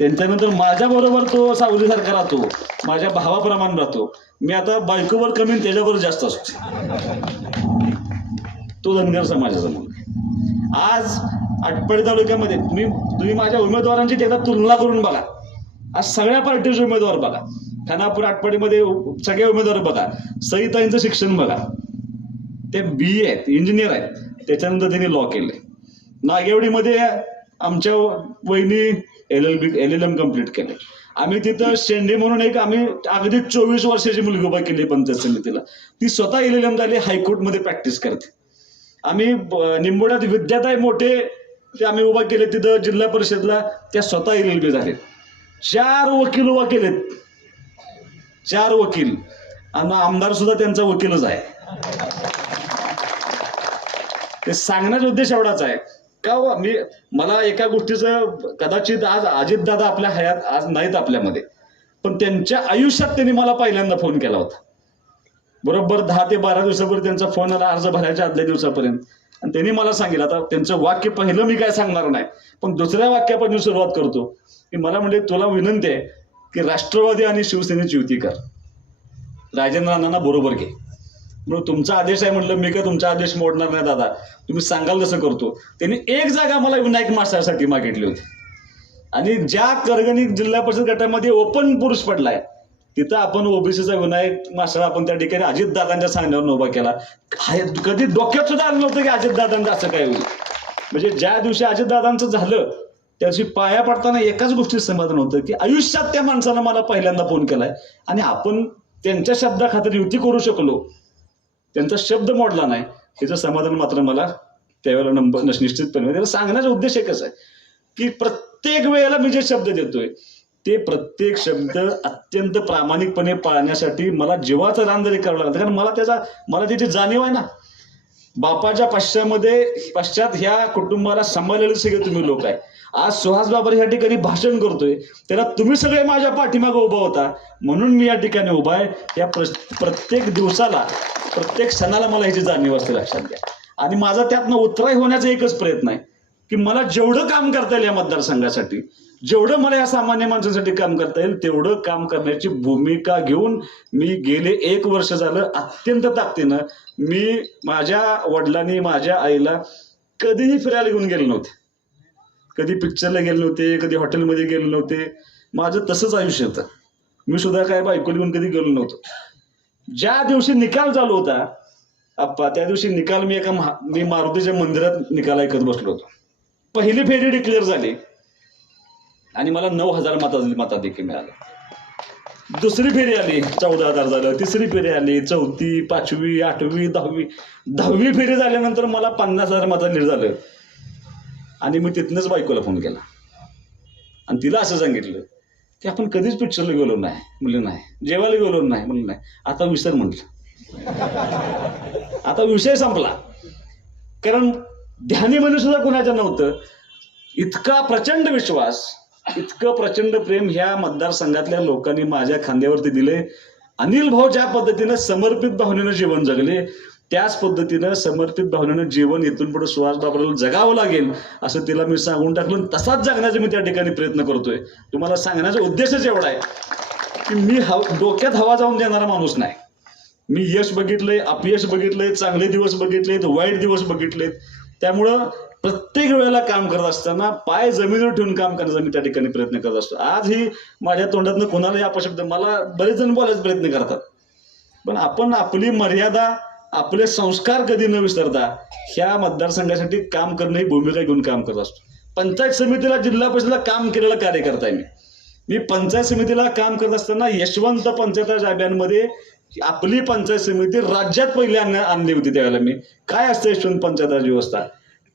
त्यांच्यानंतर माझ्या बरोबर तो सावलीसारखा राहतो, माझ्या भावाप्रमाणे राहतो. मी आता बायकोवर कमी त्याच्यावर जास्त असतो. तो धनगर समाजाचा मुलगा. आज आटपाडी तालुक्यामध्ये तुम्ही माझ्या उमेदवारांची एकदा तुलना करून बघा. आज सगळ्या पार्टीचे उमेदवार बघा, खानापूर आटपाडीमध्ये सगळे उमेदवार बघा, सईताईंचं शिक्षण बघा, ते BA आहेत, इंजिनियर आहेत, त्याच्यानंतर त्यांनी लॉ केले. नागेवडीमध्ये आमच्या वहिनी LLM कम्प्लीट केले. आम्ही तिथं शेंडे म्हणून आम्ही अगदी 24 वर्षाची मुलगी उभा केली पंचायत समितीला. ती स्वतः LLM झाली, हायकोर्टमध्ये प्रॅक्टिस करते. आम्ही निंबोड्यात विद्याताई मोठे ते आम्ही उभा केले तिथं जिल्हा परिषदला, त्या स्वतः LLB झाले. 4 वकील उभा केलेत, 4 वकील, आणि आमदार सुद्धा त्यांचा वकीलच आहे. ते सांगण्याचा उद्देश एवढाच आहे का मला एका गोष्टीचं कदाचित आज अजितदादा आपल्या हयात आज नाहीत आपल्यामध्ये, पण त्यांच्या आयुष्यात त्यांनी मला पहिल्यांदा फोन केला होता. बरोबर 10 ते 12 दिवसापूर्वी त्यांचा फोन आला अर्ज भरायच्या आदल्या दिवसापर्यंत, आणि त्यांनी मला सांगितलं, आता त्यांचं वाक्य पहिलं मी काय सांगणार नाही, पण दुसऱ्या वाक्यापासून सुरुवात करतो की मला म्हणजे तुला विनंती आहे की राष्ट्रवादी आणि शिवसेनेची युती कर, राजेंद्र अण्णांना बरोबर घे. म्हणून तुमचा आदेश आहे म्हणलं, मी काय तुमचा आदेश मोडणार नाही दादा, तुम्ही सांगाल तसं करतो. त्यांनी एक जागा मला विनायक मास्टरसाठी मागितली होती, आणि ज्या करगणी जिल्हा परिषद गटामध्ये ओपन पुरुष पडलाय तिथं आपण ओबीसीचा विनायक मास्टर आपण त्या ठिकाणी अजितदादांच्या सांगण्यावर उभा केला. कधी डोक्यात सुद्धा आलं नव्हतं की अजितदादांचं असं काय होईल. म्हणजे ज्या दिवशी अजितदादांचं झालं त्या दिवशी पाया पडताना एकाच गोष्टीत समाधान होतं की आयुष्यात त्या माणसानं मला पहिल्यांदा फोन केलाय, आणि आपण त्यांच्या शब्दाखातर युती करू शकलो, त्यांचा शब्द मोडला नाही, याचं समाधान मात्र मला त्यावेळेला निश्चितपणे. त्याला सांगण्याचा उद्देश एकच आहे की प्रत्येक वेळेला मी जे शब्द देतोय ते प्रत्येक शब्द अत्यंत प्रामाणिकपणे पाळण्यासाठी मला जीवाचं रान जरी करावं लागतं, कारण मला त्याची जाणीव आहे ना. बापाच्या पश्चात ह्या कुटुंबाला सांभाळलेले सगळे तुम्ही लोक आहे. आज सुहास बाबर ह्या ठिकाणी भाषण करतोय, त्याला तुम्ही सगळे माझ्या पाठीमागे उभा होता म्हणून मी या ठिकाणी उभा आहे. या प्रत्येक दिवसाला प्रत्येक क्षणाला मला ह्याची जाणीव असते, लक्षात घ्या. आणि माझा त्यातनं उतराई होण्याचा एकच प्रयत्न आहे की मला जेवढं काम करता येईल या मतदारसंघासाठी, जेवढं मला या सामान्य माणसांसाठी काम करता येईल तेवढं काम करण्याची भूमिका घेऊन मी गेले 1 वर्ष झालं अत्यंत ताकदीनं, मी माझ्या वडिलांनी माझ्या आईला कधीही फिरायला घेऊन गेले नव्हते, कधी पिक्चरला गेले नव्हते, कधी हॉटेलमध्ये गेले नव्हते. माझं तसंच आयुष्य होतं. मी सुद्धा काय बायकोला घेऊन कधी गेलो नव्हतो. ज्या दिवशी निकाल चालू होता आप्पा, त्या दिवशी निकाल मी मारुतीच्या मंदिरात निकाल ऐकत बसलो होतो. पहिली फेरी डिक्लेअर झाली आणि मला 9,000 मताधिक्य मिळाले. दुसरी फेरी आली 14,000 झालं, तिसरी फेरी आली 4थी 5वी 8वी 10वी फेरी झाल्यानंतर मला 50,000 मतं लीड झालं. आणि मी तिथनंच बायकोला फोन केला आणि तिला असं सांगितलं की आपण कधीच पिक्चरला गेलो नाही. म्हणलं नाही. जेवायला गेलो नाही. म्हणलं नाही. आता विसर म्हटलं, आता विषय संपला. कारण ध्यानीमध्ये सुद्धा कुणाचं नव्हतं. इतका प्रचंड विश्वास, इतकं प्रचंड प्रेम ह्या मतदारसंघातल्या लोकांनी माझ्या खांद्यावरती दिले. अनिल भाऊ ज्या पद्धतीनं समर्पित भावनेनं जीवन जगले, त्याच पद्धतीनं समर्पित भावनेनं जीवन इथून पुढे सुहास बाबराला जगावं लागेल असं तिला मी सांगून टाकलं. तसाच जगण्याचा मी त्या ठिकाणी प्रयत्न करतोय. तुम्हाला सांगण्याचा उद्देशच एवढा आहे की मी डोक्यात हवा जाऊन देणारा माणूस नाही. मी यश बघितलंय, अपयश बघितलंय, चांगले दिवस बघितलेत, वाईट दिवस बघितलेत. त्यामुळं प्रत्येक वेळेला काम करत असताना पाय जमिनीवर ठेवून काम करण्याचा मी त्या ठिकाणी प्रयत्न करत असतो. आजही माझ्या तोंडातनं कोणालाही अपशब्द, मला बरेच जण बोलायचा प्रयत्न करतात, पण आपण आपली मर्यादा, आपले संस्कार कधी न विसरता ह्या मतदारसंघासाठी काम करणं ही भूमिका घेऊन काम करत असतो. पंचायत समितीला, जिल्हा परिषदेला काम केलेला कार्यकर्ता आहे मी पंचायत समितीला काम करत असताना यशवंत पंचायत अभियानमध्ये आपली पंचायत समिती राज्यात पहिली आणली होती. त्यावेळेला मी काय असतं यशवंत पंचायत राज व्यवस्था,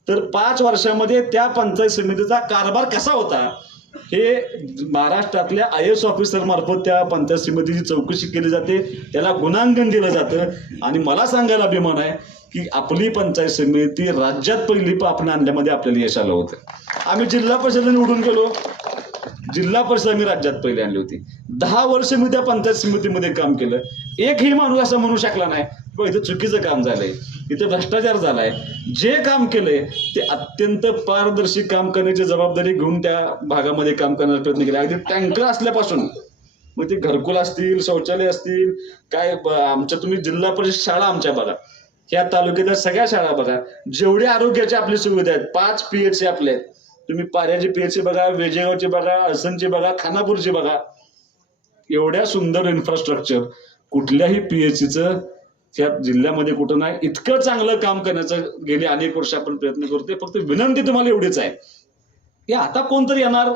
तर 5 वर्षामध्ये त्या पंचायत समितीचा कारभार कसा होता हे महाराष्ट्रातल्या IAS ऑफिसर मार्फत त्या पंचायत समितीची चौकशी केली जाते, त्याला गुणांकन दिलं जातं. आणि मला सांगायला अभिमान आहे की आपली पंचायत समिती राज्यात पहिली आपण आणल्यामध्ये आपल्याला यश आलं होतं. आम्ही जिल्हा परिषद निवडून गेलो, जिल्हा परिषद आम्ही राज्यात पहिली आणली होती. 10 वर्ष मी त्या पंचायत समितीमध्ये काम केलं. एकही माणूस असं म्हणू शकला नाही की इथं चुकीचं काम झालंय, इथे भ्रष्टाचार झालाय. जे काम केलंय ते अत्यंत पारदर्शी काम करण्याची जबाबदारी घेऊन त्या भागामध्ये काम करण्याचा प्रयत्न केला. अगदी टँकर असल्यापासून मग ते घरकुल असतील, शौचालय असतील, काय आमच्या तुम्ही जिल्हा परिषद शाळा आमच्या बघा, ह्या तालुक्याच्या सगळ्या शाळा बघा, जेवढे आरोग्याच्या आपली सुविधा आहेत, 5 PHC आपले आहेत. तुम्ही पाऱ्याची PHC बघा, वेजेगावची बघा, अळसनची बघा, खानापूरची बघा, एवढ्या सुंदर इन्फ्रास्ट्रक्चर कुठल्याही PHCचं या जिल्ह्यामध्ये कुठं नाही. इतकं चांगलं काम करण्याचं गेली अनेक वर्ष आपण प्रयत्न करतोय. फक्त विनंती तुम्हाला एवढीच आहे की आता कोणतरी येणार,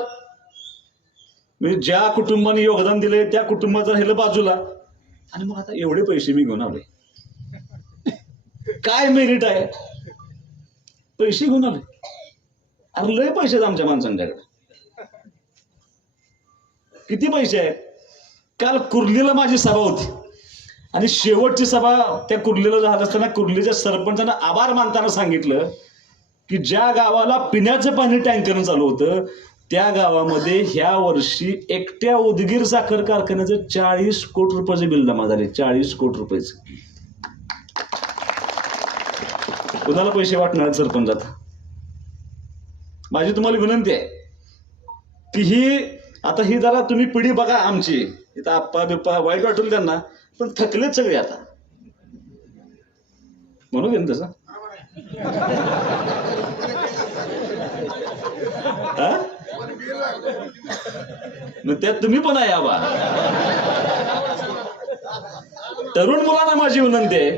म्हणजे ज्या कुटुंबाने योगदान दिलंय त्या कुटुंबाचं राहिलं बाजूला, आणि मग आता एवढे पैसे मी घेऊन आलोय, काय मेरिट आहे, पैसे घेऊन आले. अरे लय पैसे आहेत आमच्या माणसांच्याकडे, किती पैसे आहेत. काल कुर्लीला माझी सभा होती आणि शेवटची सभा त्या कुर्लीला झाली असताना कुर्लीच्या सरपंचानं आभार मानताना सांगितलं की ज्या गावाला पिण्याचं पाणी टँकरनं चालू होतं त्या गावामध्ये ह्या वर्षी एकट्या उदगीर साखर कारखान्याचं 40 कोटी रुपयाचे बिल जमा झाले. 40 कोटी रुपयाचे. कुणाला पैसे वाटणार सरपंचात? माझी तुम्हाला विनंती आहे की ही जरा तुम्ही पिढी बघा आमची. इथं आप्पा बिप्पा वाईट वाटून त्यांना, पण थकलेच सगळे आता. म्हणू दे ना तसं. मग त्यात तुम्ही पण आहे आबा. तरुण मुलांना माझी विनंती आहे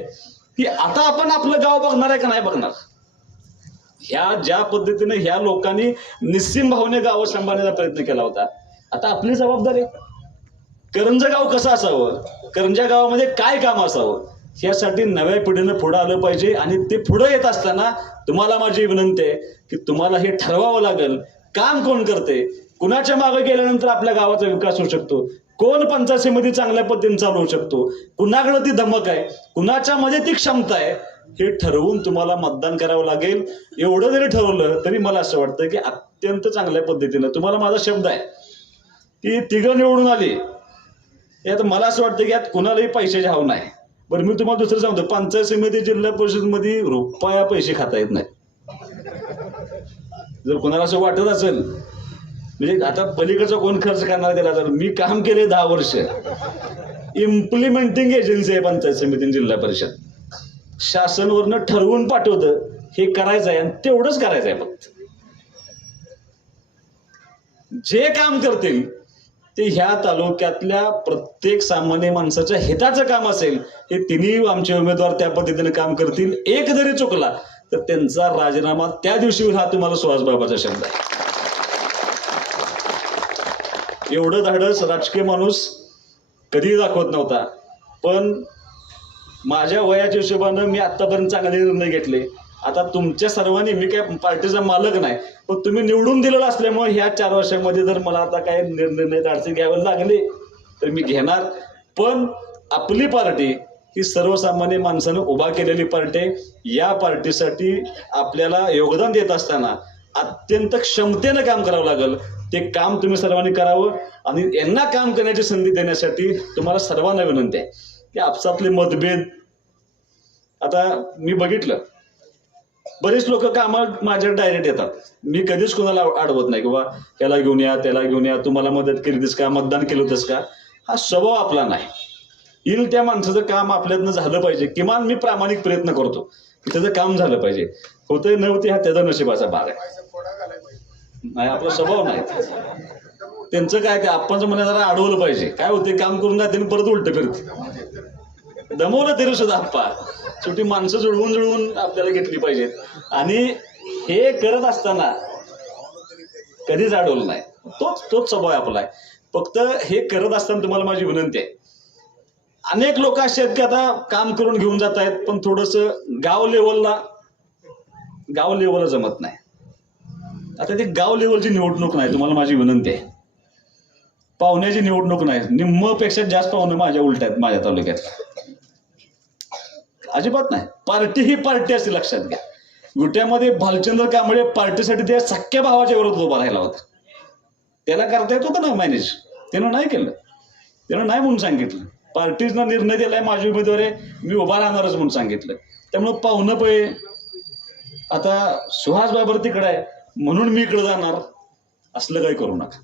की आता आपण आपलं गाव बघणार आहे का नाही बघणार. ह्या ज्या पद्धतीने ह्या लोकांनी निस्सीम भावने गाव सांभाळण्याचा प्रयत्न केला होता, आता आपली जबाबदारी आहे. करंजा गाव कसं असावं, करंजा गावामध्ये काय काम असावं, यासाठी नव्या पिढीनं पुढे आलं पाहिजे. आणि ते पुढे येत असताना तुम्हाला माझी विनंती आहे की तुम्हाला हे ठरवावं लागेल काम कोण करते, कुणाच्या मागे गेल्यानंतर आपल्या गावाचा विकास होऊ शकतो, कोण पंचायत समिती चांगल्या पद्धतीने चालवू शकतो, कुणाकडे ती धमक आहे, कुणाच्या मध्ये ती क्षमता आहे, हे ठरवून तुम्हाला मतदान करावं लागेल. एवढं जरी ठरवलं तरी मला असं वाटतं की अत्यंत चांगल्या पद्धतीनं, तुम्हाला माझा शब्द आहे की तिघं निवडून आली, यात मला असं वाटतं की यात कुणालाही पैशाची हाव नाही. बरं मी तुम्हाला दुसरं सांगतो, पंचायत समिती जिल्हा परिषद मध्ये रुपया पैसे खाता येत नाही. जर कोणाला असं वाटत असेल, म्हणजे आता पलीकडचा कोण खर्च करणार त्याला, तर मी काम केले 10 वर्ष. इम्प्लिमेंटिंग एजन्सी आहे पंचायत समिती जिल्हा परिषद. शासनवरनं ठरवून पाठवतं हे करायचं आहे आणि तेवढंच करायचं आहे. फक्त जे काम करतील ते ह्या तालुक्यातल्या प्रत्येक सामान्य माणसाच्या हिताचं काम असेल, हे तिन्ही आमचे उमेदवार त्या पद्धतीने काम करतील. एक जरी चुकला तर त्यांचा राजीनामा त्या दिवशी होईल, हा तुम्हाला सुहासबाबाचा शब्द आहे. एवढं धाडस राजकीय माणूस कधीही दाखवत नव्हता. पण माझ्या वयाच्या हिशोबानं मी आतापर्यंत चांगले निर्णय घेतले. आता तुमच्या सर्वांनी, मी काय पार्टीचा मालक नाही, पण तुम्ही निवडून दिलेलं असल्यामुळे ह्या 4 वर्षांमध्ये जर मला आता काय निर्णय धाडसे घ्यावे लागले तर मी घेणार. पण आपली पार्टी ही सर्वसामान्य माणसानं उभा केलेली पार्टी आहे. या पार्टीसाठी आपल्याला योगदान देत असताना अत्यंत क्षमतेनं काम करावं लागेल. ते काम तुम्ही सर्वांनी करावं आणि यांना काम करण्याची संधी देण्यासाठी तुम्हाला सर्वांना विनंती आहे की आपसातले मतभेद, आता मी बघितलं बरेच लोक कामात माझ्या डायरेक्ट येतात. मी कधीच कोणाला अडवत नाही किंवा त्याला घेऊन या, त्याला घेऊन या, तुम्हाला मदत केलीस का, मतदान केलं होतंस का, हा स्वभाव आपला नाही. येईल त्या माणसाचं काम आपल्यातनं झालं पाहिजे. किमान मी प्रामाणिक प्रयत्न करतो की त्याचं काम झालं पाहिजे. होतंय नव्हते हा त्याचा नशिबाचा भाग आहे. नाही, आपला स्वभाव नाही. त्यांचं काय ते आपणचं म्हणा जरा अडवलं पाहिजे. काय होते, काम करून जाते परत उलट करते. दमवलं तरी सुद्धा आप्पा शेवटी माणसं जुळवून आपल्याला घेतली पाहिजेत. आणि हे करत असताना कधीच अडवलं नाही. तोच स्वभाव आपला आहे. फक्त हे करत असताना तुम्हाला माझी विनंती आहे, अनेक लोक असे आहेत की आता काम करून घेऊन जात आहेत, पण थोडंसं गाव लेवलला जमत नाही. आता ती गाव लेवलची निवडणूक नाही, तुम्हाला माझी विनंती आहे. पाहुण्याची निवडणूक नाही, निम्मपेक्षा जास्त पाहुणे माझ्या उलट आहेत माझ्या तालुक्यात. अजिबात नाही. पार्टी ही पार्टी असते, लक्षात घ्या. गुट्यामध्ये भालचंद्र कांबळे पार्टीसाठी त्या सख्या भावाच्या विरोधात उभा राहिला होता. त्याला करता येत होतं ना मॅनेज, त्यानं नाही केलं. त्यानं नाही म्हणून सांगितलं. पार्टीनं निर्णय दिलाय माझी उमेदवार आहे, मी उभा राहणारच म्हणून सांगितलं. त्यामुळं पाहुणं पै आता सुहास बाबर तिकडे आहे म्हणून मी इकडे जाणार असलं काही करू नका.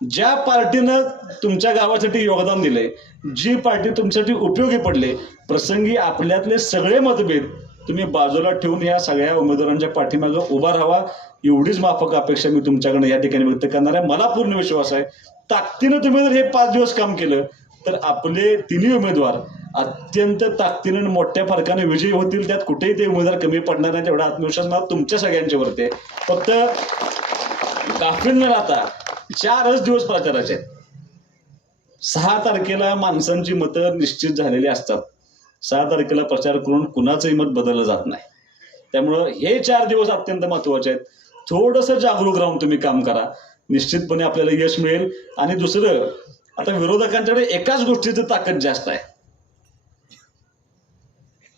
ज्या पार्टीनं तुमच्या गावासाठी योगदान दिलंय, जी पार्टी तुमच्यासाठी उपयोगी पडले, प्रसंगी आपल्यातले सगळे मतभेद तुम्ही बाजूला ठेवून या सगळ्या उमेदवारांच्या पाठीमागं उभा राहावा, एवढीच माफक अपेक्षा मी तुमच्याकडे या ठिकाणी व्यक्त करणार आहे. मला पूर्ण विश्वास आहे, ताकदीनं तुम्ही जर हे 5 दिवस काम केलं तर आपले तिन्ही उमेदवार अत्यंत ताकदीनं आणि मोठ्या फरकाने विजयी होतील. त्यात कुठेही ते उमेदवार कमी पडणार नाही, तेवढा आत्मविश्वास मला तुमच्या सगळ्यांच्या वरती आहे. फक्त गाफील न राहता 4च दिवस प्रचाराचे आहेत. 6 तारखेला माणसांची मतं निश्चित झालेली असतात. 6 तारखेला प्रचार करून कुणाचंही मत बदललं जात नाही. त्यामुळं हे 4 दिवस अत्यंत महत्वाचे आहेत. थोडंसं जागरूक राहून तुम्ही काम करा, निश्चितपणे आपल्याला यश मिळेल. आणि दुसरं, आता विरोधकांच्याकडे एकाच गोष्टीची ताकद जास्त आहे.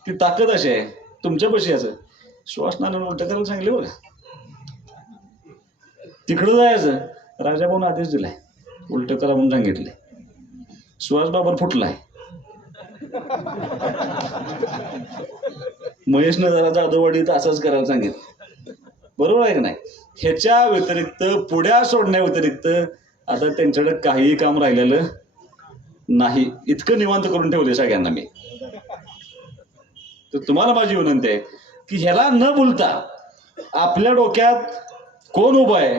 ती ताकद अशी आहे, तुमच्यापाशी याचं श्वासनानं उलट करायला सांगले बरं, तिकडं जायचं. राजाभाऊन आदेश दिलाय, उलट करा म्हणून सांगितलंय. सुहास बाबर फुटलाय, महेशनं जरा जाधववाडीत असंच करायला सांगितलं. बरोबर आहे का नाही? ह्याच्या व्यतिरिक्त, पुढ्या सोडण्या व्यतिरिक्त आता त्यांच्याकडे काहीही काम राहिलेलं नाही. इतकं निवांत करून ठेवले सगळ्यांना मी. तर तुम्हाला माझी विनंती आहे की ह्याला न बोलता आपल्या डोक्यात कोण उभं आहे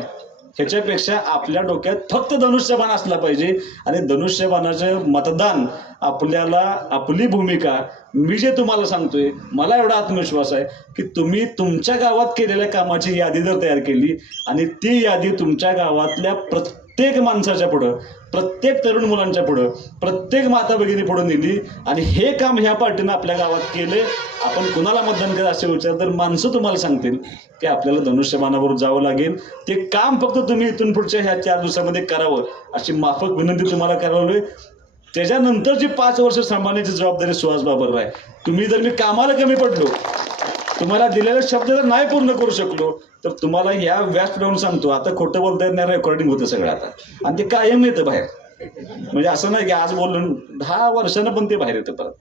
ह्याच्यापेक्षा आपल्या डोक्यात फक्त धनुष्यबाण असला पाहिजे. आणि धनुष्यबाणाचं मतदान आपल्याला, आपली भूमिका, मी जे तुम्हाला सांगतोय, मला एवढा आत्मविश्वास आहे की तुम्ही तुमच्या गावात केलेल्या कामाची यादी जर तयार केली आणि ती यादी तुमच्या गावातल्या प्रत्येक माणसाच्या पुढं, प्रत्येक तरुण मुलांच्या पुढं, प्रत्येक माता भगिनी पुढं नेली आणि हे काम ह्या पार्टीनं आपल्या गावात केले, आपण कुणाला मतदान करा असे विचार, तर माणसं तुम्हाला सांगतील की आपल्याला धनुष्यबाणावर जावं लागेल. ते काम फक्त तुम्ही इथून पुढच्या ह्या 4 दिवसामध्ये करावं अशी माफक विनंती तुम्हाला करावी. त्याच्यानंतरची 5 वर्ष सांभाळण्याची जबाबदारी सुहास बाबर आहे. तुम्ही जर मी कामाला कमी पडलो, तुम्हाला दिलेले शब्द जर नाही पूर्ण करू शकलो, तर तुम्हाला या व्यासपीठावरून सांगतो, आता खोटं बोलता येत नाही, रेकॉर्डिंग होतं सगळं आता, आणि ते कायम येतं बाहेर. म्हणजे असं नाही की आज बोलून 10 वर्षानं पण ते बाहेर येतं परत.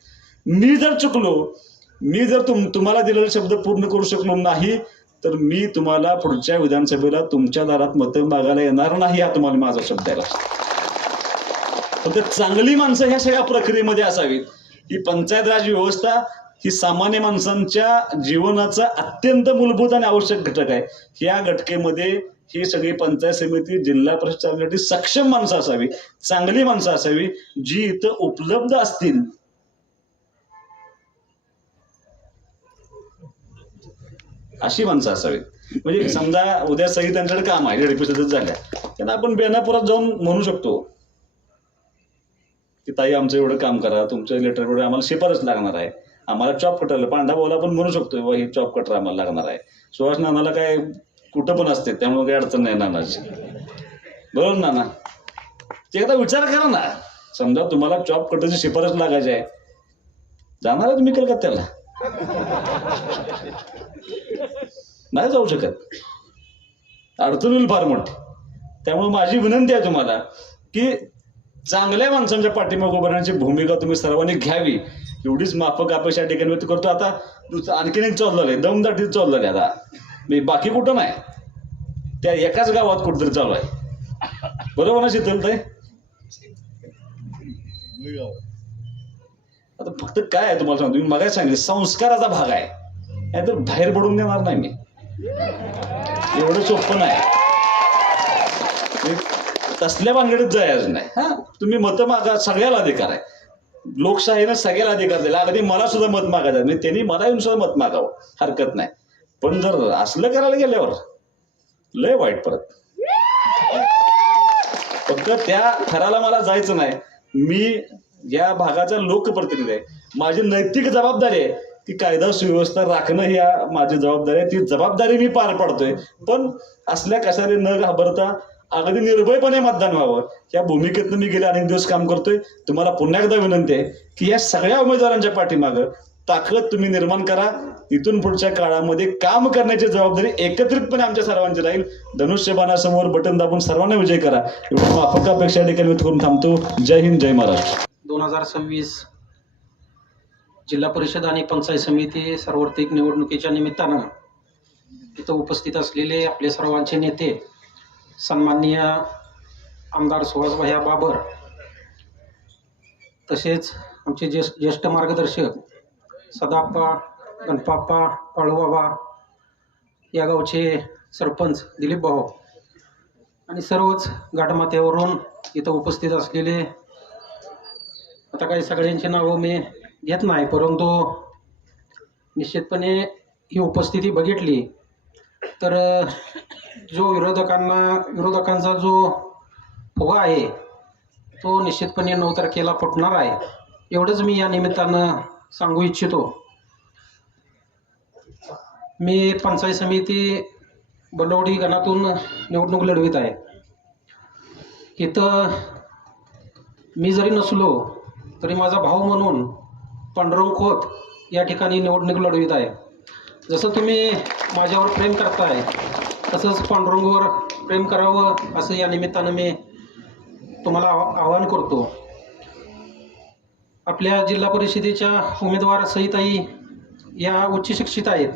मी जर चुकलो, मी जर तुम्हाला दिलेले शब्द पूर्ण करू शकलो नाही, तर मी तुम्हाला पुढच्या विधानसभेला तुमच्या दारात मतं मागायला येणार नाही, हा तुम्हाला माझा शब्द आहे. फक्त चांगली माणसं ह्या सगळ्या प्रक्रियेमध्ये असावीत. ही पंचायत राज व्यवस्था ही सामान्य माणसांच्या जीवनाचा अत्यंत मूलभूत आणि आवश्यक घटक आहे. या घटकेमध्ये ही सगळी पंचायत समिती, जिल्हा परिषद चालवण्यासाठी सक्षम माणसं असावी, चांगली माणसं असावी, जी इथं उपलब्ध असतील. अशी माणसं असावीत. म्हणजे समजा उद्या सही त्यांच्याकडे काम आहे, झडपीसच झाल्या, त्यांना आपण बेनापुरात जाऊन म्हणू शकतो की ताई आमचं एवढं काम करा, तुमचं लेटर आम्हाला शिफारस लागणार आहे, आम्हाला चॉप कटरला पांढरा बोला आपण म्हणू शकतो, ही चॉप कटर आम्हाला लागणार आहे. सुहास नानाला काय कुठं पण असते, त्यामुळे काही अडचण नाही नानाची. बरोबर नाना? ते एकदा विचार करा ना. समजा तुम्हाला चॉप कटरची शिफारस लागायची आहे, जाणार आहे तुम्ही कलकत्त्याला? नाही जाऊ शकत, अडचण होईल फार मोठी. त्यामुळे माझी विनंती आहे तुम्हाला की चांगल्या माणसांच्या पाठीमागे उभं राहण्याची भूमिका तुम्ही सर्वांनी घ्यावी, एवढीच माफक अपेक्षा या ठिकाणी व्यक्त करतो. आता आणखीन एक चाललं आहे, दमदाटी चाललं आहे आता, मी बाकी कुठं नाही, त्या एकाच गावात कुठंतरी चालू आहे. बरोबर ना शीतलताई? आता फक्त काय आहे तुम्हाला सांगतो, मी मगाच सांगितलं संस्काराचा भाग आहे, नाहीतर बाहेर पडून देणार नाही मी. एवढं सोपं नाही, तसल्या भानगडीत जायचं नाही. हा, तुम्ही मतं मागा, सगळ्याला अधिकार आहे. लोकशाहीनं सगळ्याला अधिकार दिला. अगदी मला सुद्धा मत मागायचं म्हणजे त्यांनी मला येऊन सुद्धा मत मागावं, हरकत नाही. पण जर असलं करायला गेल्यावर लय वाईट. परत फक्त त्या थराला मला जायचं नाही. मी या भागाचा लोकप्रतिनिधी आहे, माझी नैतिक जबाबदारी आहे की कायदा सुव्यवस्था राखणं ही माझी जबाबदारी आहे. ती जबाबदारी मी पार पाडतोय. पण असल्या कशाने न घाबरता अगदी निर्भयपणे मतदान व्हावं या भूमिकेतनं मी गेले अनेक दिवस काम करतोय. तुम्हाला पुन्हा एकदा विनंती आहे की या सगळ्या उमेदवारांच्या पाठीमागं ताकद तुम्ही निर्माण करा. इथून पुढच्या काळामध्ये काम करण्याची जबाबदारी एकत्रितपणे आमच्या सर्वांची राहील. धनुष्यबाणासमोर बटन दाबून सर्वांना विजय करा एवढं माफक अपेक्षा देखील मी करून थांबतो. जय हिंद, जय महाराष्ट्र. 2026 जिल्हा परिषद आणि पंचायत समिती सार्वत्रिक निवडणुकीच्या निमित्तानं इथं उपस्थित असलेले आपले सर्वांचे नेते सन्माननीय आमदार सुहासभाई बाबर, तसेच आमचे ज्येष्ठ मार्गदर्शक सदाप्पा, गणपाप्पा, पाळूबाबा, या गावचे सरपंच दिलीप भाऊ आणि सर्वच घाटमाथ्यावरून इथं उपस्थित असलेले, आता काही सगळ्यांची नावं मी घेत नाही, परंतु निश्चितपणे ही उपस्थिती बघितली तर जो विरोधकांचा जो फुगा आहे तो निश्चितपणे 9 तारखेला फुटणार आहे. एवढंच मी या निमित्तानं सांगू इच्छितो. मी पंचायत समिती बलवडी गणातून निवडणूक लढवित आहे. इथं मी जरी नसलो तरी माझा भाऊ म्हणून पांडुरंग खोत या ठिकाणी निवडणूक लढवित आहे. जसं तुम्ही माझ्यावर प्रेम करताय तसंच पांडुरंगवर प्रेम करावं असं या निमित्तानं मी तुम्हाला आवाहन करतो. आपल्या जिल्हा परिषदेच्या उमेदवार सहितही या उच्च शिक्षित आहेत.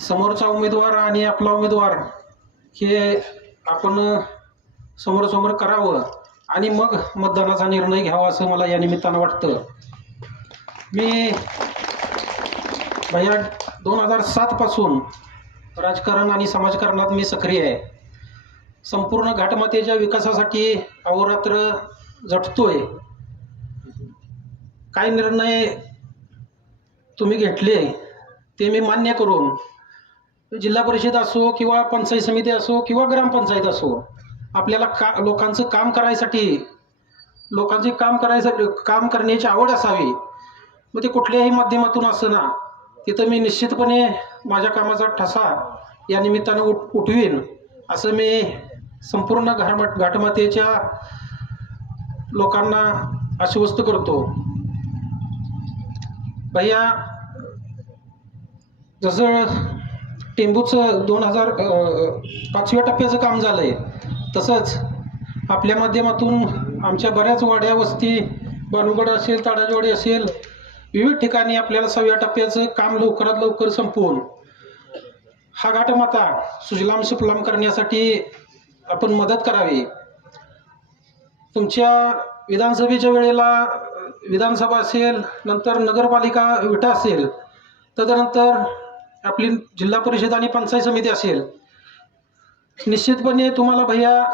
समोरचा उमेदवार आणि आपला उमेदवार हे आपण समोरासमोर करावं आणि मग मतदानाचा निर्णय घ्यावा असं मला या निमित्तानं वाटतं. मी भैया 2007 पासून राजकारण आणि समाजकारणात मी सक्रिय आहे. संपूर्ण घाटमातेच्या विकासासाठी अहोरात्र झटतोय. काय निर्णय तुम्ही घेतले ते मी मान्य करून जिल्हा परिषद असो किंवा पंचायत समिती असो किंवा ग्रामपंचायत असो, आपल्याला लोकांचं काम करण्याची आवड असावी. मग ते कुठल्याही माध्यमातून असं ना, तिथं मी निश्चितपणे माझ्या कामाचा ठसा या निमित्तानं उठवीन असं मी संपूर्ण घाटमातेच्या लोकांना आश्वस्त करतो. भैया, जसं टेंबूचं 5व्या टप्प्याचं काम झालं आहे तसंच आपल्या माध्यमातून आमच्या बऱ्याच वाड्या वस्ती, बानुगड असेल, ताडाजवाडी असेल, विविध ठिकाणी आपल्याला 6व्या टप्प्याचं काम लवकरात लवकर संपवून हा घाटमाता सुजलाम सुफलाम करण्यासाठी आपण मदत करावी. तुमच्या विधानसभेच्या वेळेला विधानसभा असेल, नंतर नगरपालिका विटा असेल, तदनंतर आपली जिल्हा परिषद आणि पंचायत समिती असेल, निश्चितपणे तुम्हाला भैया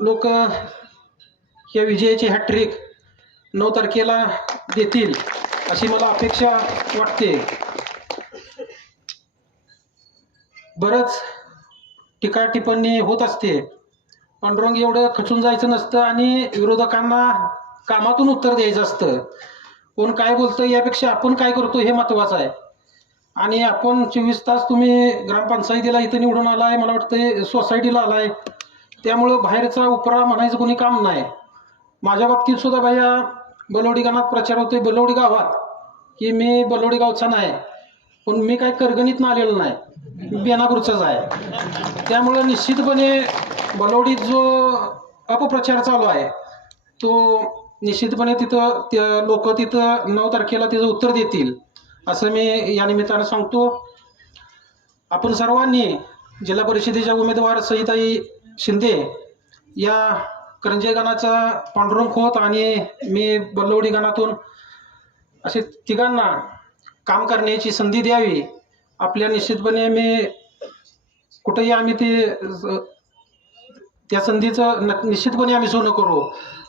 लोक या विजयाची हॅट्रिक 9 तारखेला देतील अशी मला अपेक्षा वाटते. बरंच टीका टिप्पणी होत असते. पांडुरंग एवढं खचून जायचं नसतं आणि विरोधकांना कामातून उत्तर द्यायचं असतं. कोण काय बोलतं यापेक्षा आपण काय करतो हे महत्त्वाचं आहे. आणि आपण 24 तास तुम्ही ग्रामपंचायतीला इथं निवडून आलाय, मला वाटतं सोसायटीला आलाय, त्यामुळं बाहेरचा उपरा म्हणायचं कोणी काम नाही. माझ्या बाबतीत सुद्धा भैया बलवडी गावात प्रचार होतोय, बलवडी गावात, की मी बलवडी गावचा नाही, पण मी काय करगणीतनं आलेलो नाही, बेनापूरचाच आहे. त्यामुळे निश्चितपणे बलवडीत जो अपप्रचार चालू आहे तो निश्चितपणे तिथं लोक तिथं 9 तारखेला तिचं उत्तर देतील असं मी या निमित्तानं सांगतो. आपण सर्वांनी जिल्हा परिषदेच्या उमेदवार सहिताई शिंदे या करंजे गणाचा पांडुरंग खोत आणि मी बल्लवडी गणातून असे तिघांना काम करण्याची संधी द्यावी. आपल्या निश्चितपणे मी कुठेही आम्ही त्या संधीचं निश्चितपणे आम्ही सोनं करू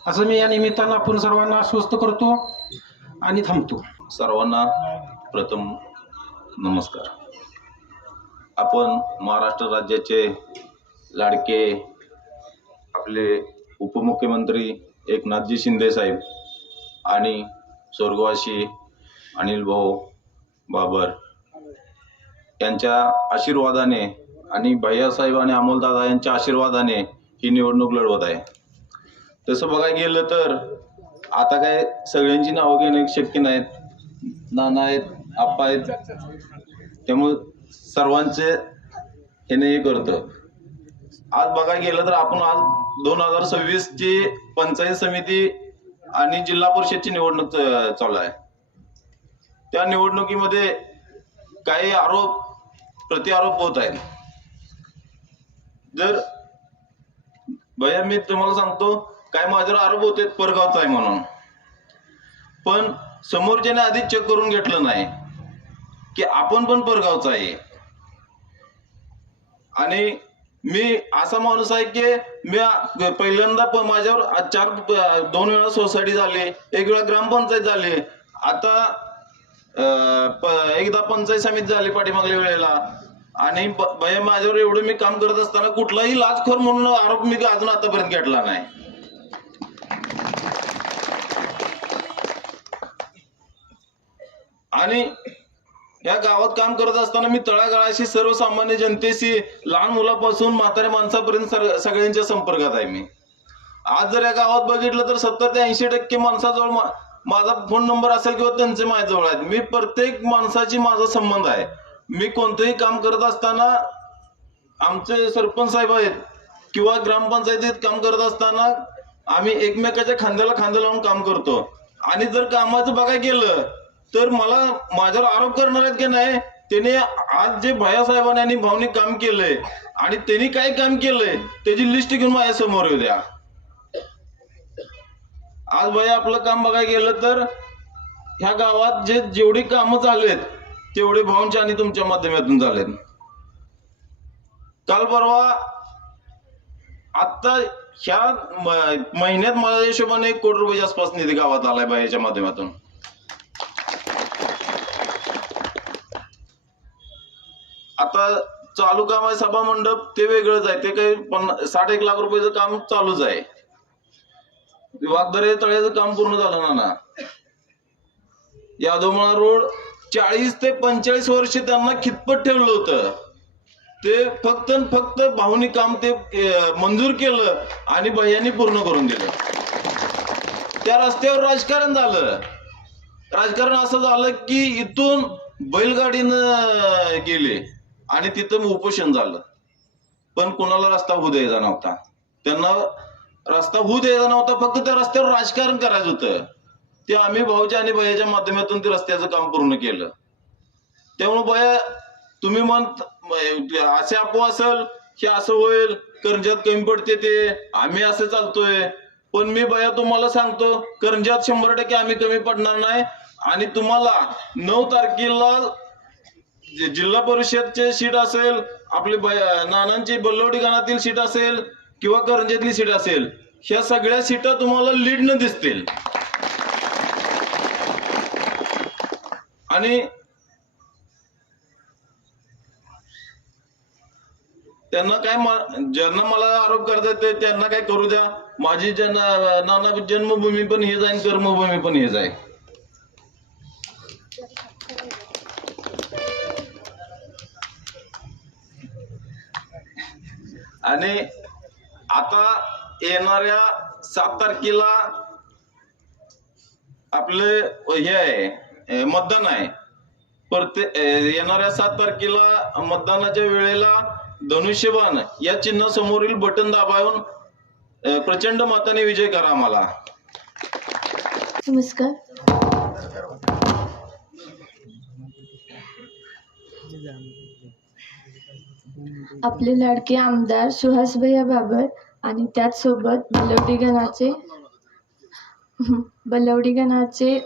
असं मी या निमित्तानं आपण सर्वांना आश्वस्त करतो आणि थांबतो. सर्वांना प्रथम नमस्कार. आपण महाराष्ट्र राज्याचे लाडके आपले उपमुख्यमंत्री एकनाथजी शिंदे साहेब आणि स्वर्गवासी अनिल भाऊ बाबर यांच्या आशीर्वादाने आणि भैयासाहेब आणि अमोलदादा यांच्या आशीर्वादाने ही निवडणूक लढवत आहे. तसं बघायला गेलं तर आता काय सगळ्यांची नावं घेणं शक्य नाहीत. नाना आहेत, आप्पा आहेत, त्यामुळे सर्वांचे हे करतं. आज बघायला गेलं तर आपण आज 2026 ची पंचायत समिती आणि जिल्हा परिषदची निवडणूक चालू आहे. त्या निवडणुकीमध्ये काही आरोप प्रतिआरोप होत आहेत. जर भैया मी तुम्हाला सांगतो काय माझ्यावर आरोप होते परगावचा आहे म्हणून, पण समोरच्याने आधी चेक करून घेतलं नाही की आपण पण परगावचा आहे. आणि मी असा माणूस आहे की मी पहिल्यांदा माझ्यावर 2 वेळा सोसायटी झाली, 1 वेळा ग्रामपंचायत झाली, आता एकदा पंचायत समिती झाली पाठीमागल्या वेळेला. आणि भैया माझ्यावर एवढं मी काम करत असताना कुठलाही लाचखोर म्हणून आरोप मी अजून आतापर्यंत घेतला नाही. आणि या गावात काम करत असताना मी तळागाळाशी सर्वसामान्य जनतेशी लहान मुलापासून म्हाताऱ्या माणसापर्यंत सगळ्यांच्या संपर्कात आहे मी. आज जर या गावात बघितलं तर 70 ते 80% माणसाजवळ माझा फोन नंबर असेल किंवा त्यांचे माझ्याजवळ आहेत. मी प्रत्येक माणसाची माझा संबंध आहे. मी कोणतंही काम करत असताना आमचे सरपंच साहेब आहेत किंवा ग्रामपंचायतीत काम करत असताना आम्ही एकमेकाच्या खांद्याला खांदा लावून काम करतो. आणि जर कामाचं बघायला गेलं तर मला माझ्यावर आरोप करणार आहेत की नाही, त्याने आज जे भैयासाहेबांनी आणि भावनिक काम केलंय आणि त्यांनी काय काम केलंय त्याची लिस्ट घेऊन माझ्या समोर येऊ द्या. आज भैया आपलं काम बघायला गेलं तर ह्या गावात जेवढी कामं झालेत तेवढे भाऊंच्या आणि तुमच्या माध्यमातून झालेत. काल परवा आता ह्या महिन्यात माझ्या हिशोबाने 1 कोटी रुपयाच्या आसपास निधी गावात आलाय भैयाच्या माध्यमातून. आता चालू काम आहे सभा मंडप, ते वेगळंच आहे. ते काही 60-1 लाख रुपयाचं काम चालूच आहे. वाघदरे तळ्याचं काम पूर्ण झालं ना. यादवमाळा रोड 40 ते 45 वर्ष त्यांना खितपत ठेवलं होतं. ते फक्त भावनिक काम ते मंजूर केलं आणि भैयांनी पूर्ण करून दिलं. त्या रस्त्यावर राजकारण झालं. राजकारण असं झालं की इथून बैलगाडीनं गेले आणि तिथं उपोषण झालं. पण कुणाला रस्ता होऊ द्यायचा नव्हता. त्यांना रस्ता होऊ द्यायचा नव्हता, फक्त त्या रस्त्यावर राजकारण करायचं होतं. ते आम्ही भाऊच्या आणि भैयाच्या माध्यमातून ते रस्त्याचं काम पूर्ण केलं. त्यामुळे भैया तुम्ही असे अफवा असेल की असं होईल, करंजात कमी पडते, ते आम्ही असं चालतोय. पण मी भैया तुम्हाला सांगतो करंजात 100% आम्ही कमी पडणार नाही. आणि तुम्हाला 9 तारखेला जिल्हा परिषदचे सीट असेल, आपले नानांची बल्लवडी गणातील सीट असेल किंवा करंजातली सीट असेल, ह्या सगळ्या सीटा तुम्हाला लीडनं दिसतील. आणि त्यांना काय ज्यांना मला आरोप करतात त्यांना काय करू द्या. माझी नाना जन्मभूमी पण हेच आहे, कर्मभूमी पण हेच आहे. आणि आता येणाऱ्या 7 तारखेला आपले हे आहे मतदान आहे. येणाऱ्या 7 तारखेला मतदानाच्या वेळेला धनुष्यबाण या चिन्ह समोरील बटन दाबावून प्रचंड मताने विजय करा आम्हाला. नमस्कार. आपले लाडके आमदार सुहास भैया बाबर आणि त्याचसोबत बलवडी गणाचे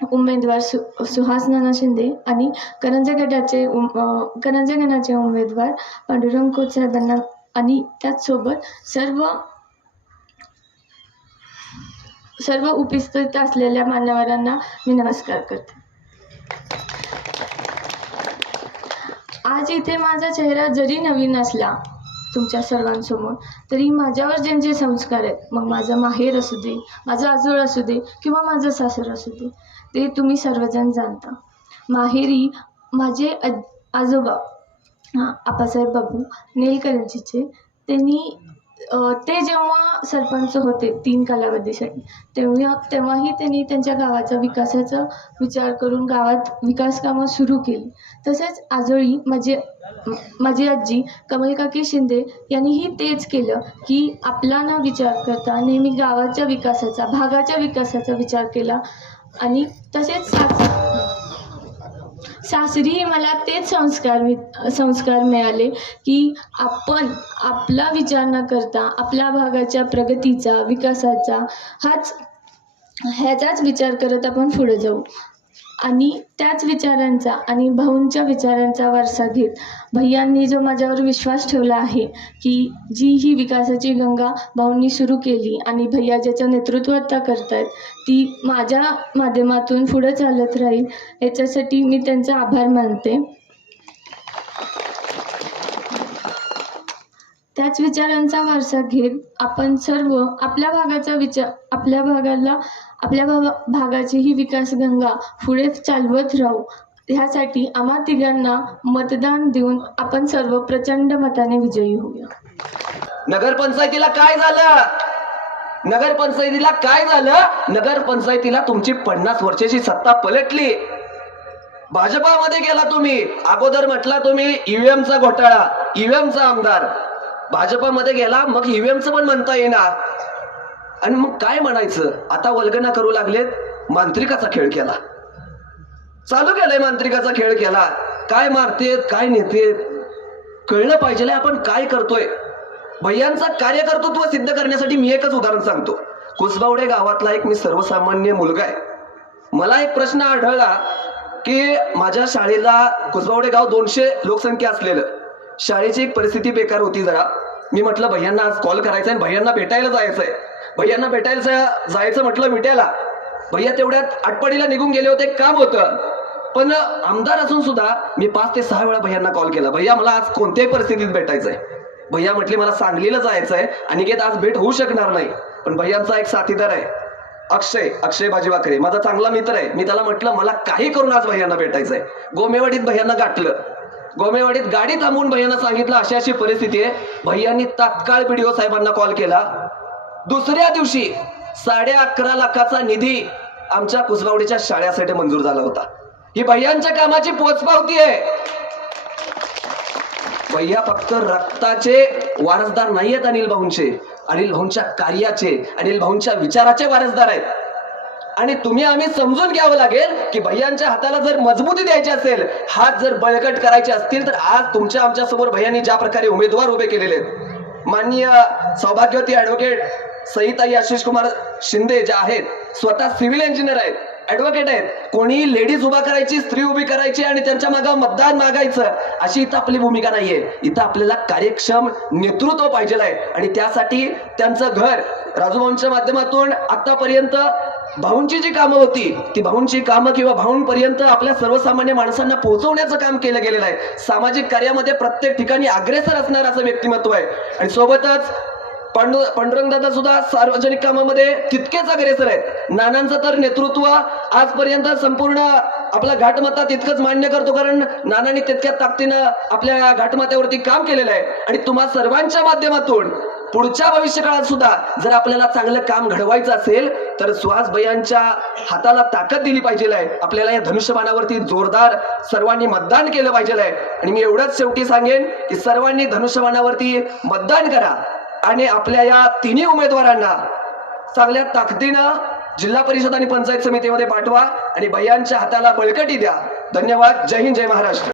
उमेदवार सुहास नाना शिंदे आणि करंजा गणाचे उमेदवार पांडुरंग खोत साहेबांना आणि त्याचसोबत सर्व उपस्थित असलेल्या मान्यवरांना मी नमस्कार करते. आज इथे माझा चेहरा जरी नवीन असला तुमच्या सर्वांसमोर, तरी माझ्यावर ज्यांचे संस्कार आहेत, मग माझं माहेर असू दे, माझं आजोळ असू दे किंवा माझं सासर असू दे, ते तुम्ही सर्वजण जाणता. माहेरी माझे आजोबा आप्पासाहेब बाबू नेलकरंजीचे ते जेव्हा सरपंच होते 3 कालावधीसाठी तेव्हाही त्यांनी त्यांच्या गावाचा विकासाचा विचार करून गावात विकास कामं सुरू केली. तसेच आजोळी माझी आजी कमलकाकी शिंदे यांनीही तेच केलं की आपला न विचार करता नेहमी गावाच्या विकासाचा भागाच्या विकासाचा विचार केला. आणि तसेच सासरीही मला तेच संस्कार मिळाले की आपण आपला विचार न करता आपल्या भागाच्या प्रगतीचा विकासाचा ह्याचाच विचार करत आपण पुढे जाऊ. आणि त्याच विचारांचा आणि भाऊंच्या विचारांचा वारसा घेत भैयांनी जो माझ्यावर विश्वास ठेवला आहे की जी ही विकासाची गंगा भाऊंनी सुरू केली आणि भैया ज्याचं नेतृत्व आता करतायत ती माझ्या माध्यमातून पुढे चालत राहील, याच्यासाठी मी त्यांचा आभार मानते. त्याच विचारांचा वारसा घेत आपण सर्व आपल्या भागाची ही विकासगंगा पुढे चालवत राहू. ह्यासाठी आम्हा तिघांना मतदान देऊन आपण सर्व प्रचंड मताने विजयी होऊया. नगरपंचायतीला काय झालं? नगरपंचायतीला तुमची 50 वर्षाची सत्ता पलटली. भाजपामध्ये गेला तुम्ही. अगोदर म्हटला तुम्ही ईव्हीएमचा घोटाळा, ईव्हीएमचा आमदार. भाजपामध्ये गेला, मग ईव्हीएमचं पण म्हणता येईना. आणि मग काय म्हणायचं? आता वल्गना करू लागलेत, मांत्रिकाचा खेळ केला, चालू केलाय मांत्रिकाचा खेळ केला. काय मारतेत, काय नेतेत, कळलं पाहिजे आपण काय करतोय. भैयांचा कार्यकर्तृत्व सिद्ध करण्यासाठी मी एकच उदाहरण सांगतो. कुसबावडे गावातला एक मी सर्वसामान्य मुलगा आहे. मला एक प्रश्न आढळला की माझ्या शाळेला, कुसबावडे गाव 200 लोकसंख्या असलेलं, शाळेची एक परिस्थिती बेकार होती जरा. मी म्हटलं भैयांना आज कॉल करायचा आहे, भैयांना भेटायला जायचंय. भैयांना भेटायला जायचं म्हटलं विट्याला. भैया तेवढ्यात आटपाडीला निघून गेले होते, काम होतं. पण आमदार असून सुद्धा मी 5 ते 6 वेळा भैयांना कॉल केला, भैया मला आज कोणत्याही परिस्थितीत भेटायचंय. भैया म्हटले मला सांगलीला जायचंय, अनिकेत आज भेट होऊ शकणार नाही. पण भैयांचा एक साथीदार आहे अक्षय बाजीवाकरे, माझा चांगला मित्र आहे. मी त्याला म्हटलं मला काही करून आज भैयांना भेटायचंय. गोमेवाडीत भैयांना गाठलं. गोमेवाडीत गाडी थांबवून भैयांना सांगितलं अशी अशी परिस्थिती आहे. भैयांनी तात्काळ BDO साहेबांना कॉल केला. दुसऱ्या दिवशी 11.5 लाखाचा निधी आमच्या कुसबावडीच्या शाळेसाठी मंजूर झाला होता. ही भैयांच्या कामाची पोचपावती आहे. भैया फक्त रक्ताचे वारसदार नाहीयेत अनिल भाऊंचे, अनिल भाऊंच्या कार्याचे, अनिल भाऊंच्या विचाराचे वारसदार आहेत. आणि तुम्ही आम्ही समजून घ्यावं लागेल की भैयांच्या हाताला जर मजबूती द्यायची असेल, हात जर बळकट करायचे असतील, तर आज तुमच्या आमच्या समोर भैयांनी ज्या प्रकारे उमेदवार उभे केलेले आहेत, माननीय सौभाग्यवती ऍडव्होकेट सईताई आशिष कुमार शिंदे ज्या आहेत, स्वतः सिव्हिल इंजिनियर आहेत, ऍडव्होकेट आहेत. कोणी लेडीज उभा करायची, स्त्री उभी करायची आणि त्यांच्या मागे मतदान मागायचं, अशी इथं आपली भूमिका नाहीये. इथं आपल्याला कार्यक्षम नेतृत्व पाहिजे आहे. आणि त्यासाठी त्यांचं घर राजूभाऊंच्या माध्यमातून आतापर्यंत भाऊंची जी कामं होती, ती भाऊंची कामं किंवा भाऊंपर्यंत आपल्या सर्वसामान्य माणसांना पोहोचवण्याचं काम केलं गेलेलं आहे. सामाजिक कार्यामध्ये प्रत्येक ठिकाणी अग्रेसर असणार असं व्यक्तिमत्व आहे. आणि सोबतच पांडुरंग दादा सुद्धा सार्वजनिक कामामध्ये तितकेच अग्रेसर आहेत. नानांचं तर नेतृत्व आजपर्यंत संपूर्ण आपला घाटमाता तितकंच मान्य करतो, कारण नानांनी तितक्या ताकदीनं आपल्या घाटमात्यावरती काम केलेलं आहे. आणि तुम्हा सर्वांच्या माध्यमातून पुढच्या भविष्यकाळात सुद्धा जर आपल्याला चांगलं काम घडवायचं असेल तर सुहास भैयांच्या हाताला ताकद दिली पाहिजे आहे. आपल्याला या धनुष्यबाणावरती जोरदार सर्वांनी मतदान केलं पाहिजे आहे. आणि मी एवढंच शेवटी सांगेन की सर्वांनी धनुष्यबाणावरती मतदान करा आणि आपल्या या तिन्ही उमेदवारांना चांगल्या ताकदीनं जिल्हा परिषद आणि पंचायत समितीमध्ये पाठवा आणि भैयांच्या हाताला बळकटी द्या. धन्यवाद. जय हिंद, जय महाराष्ट्र.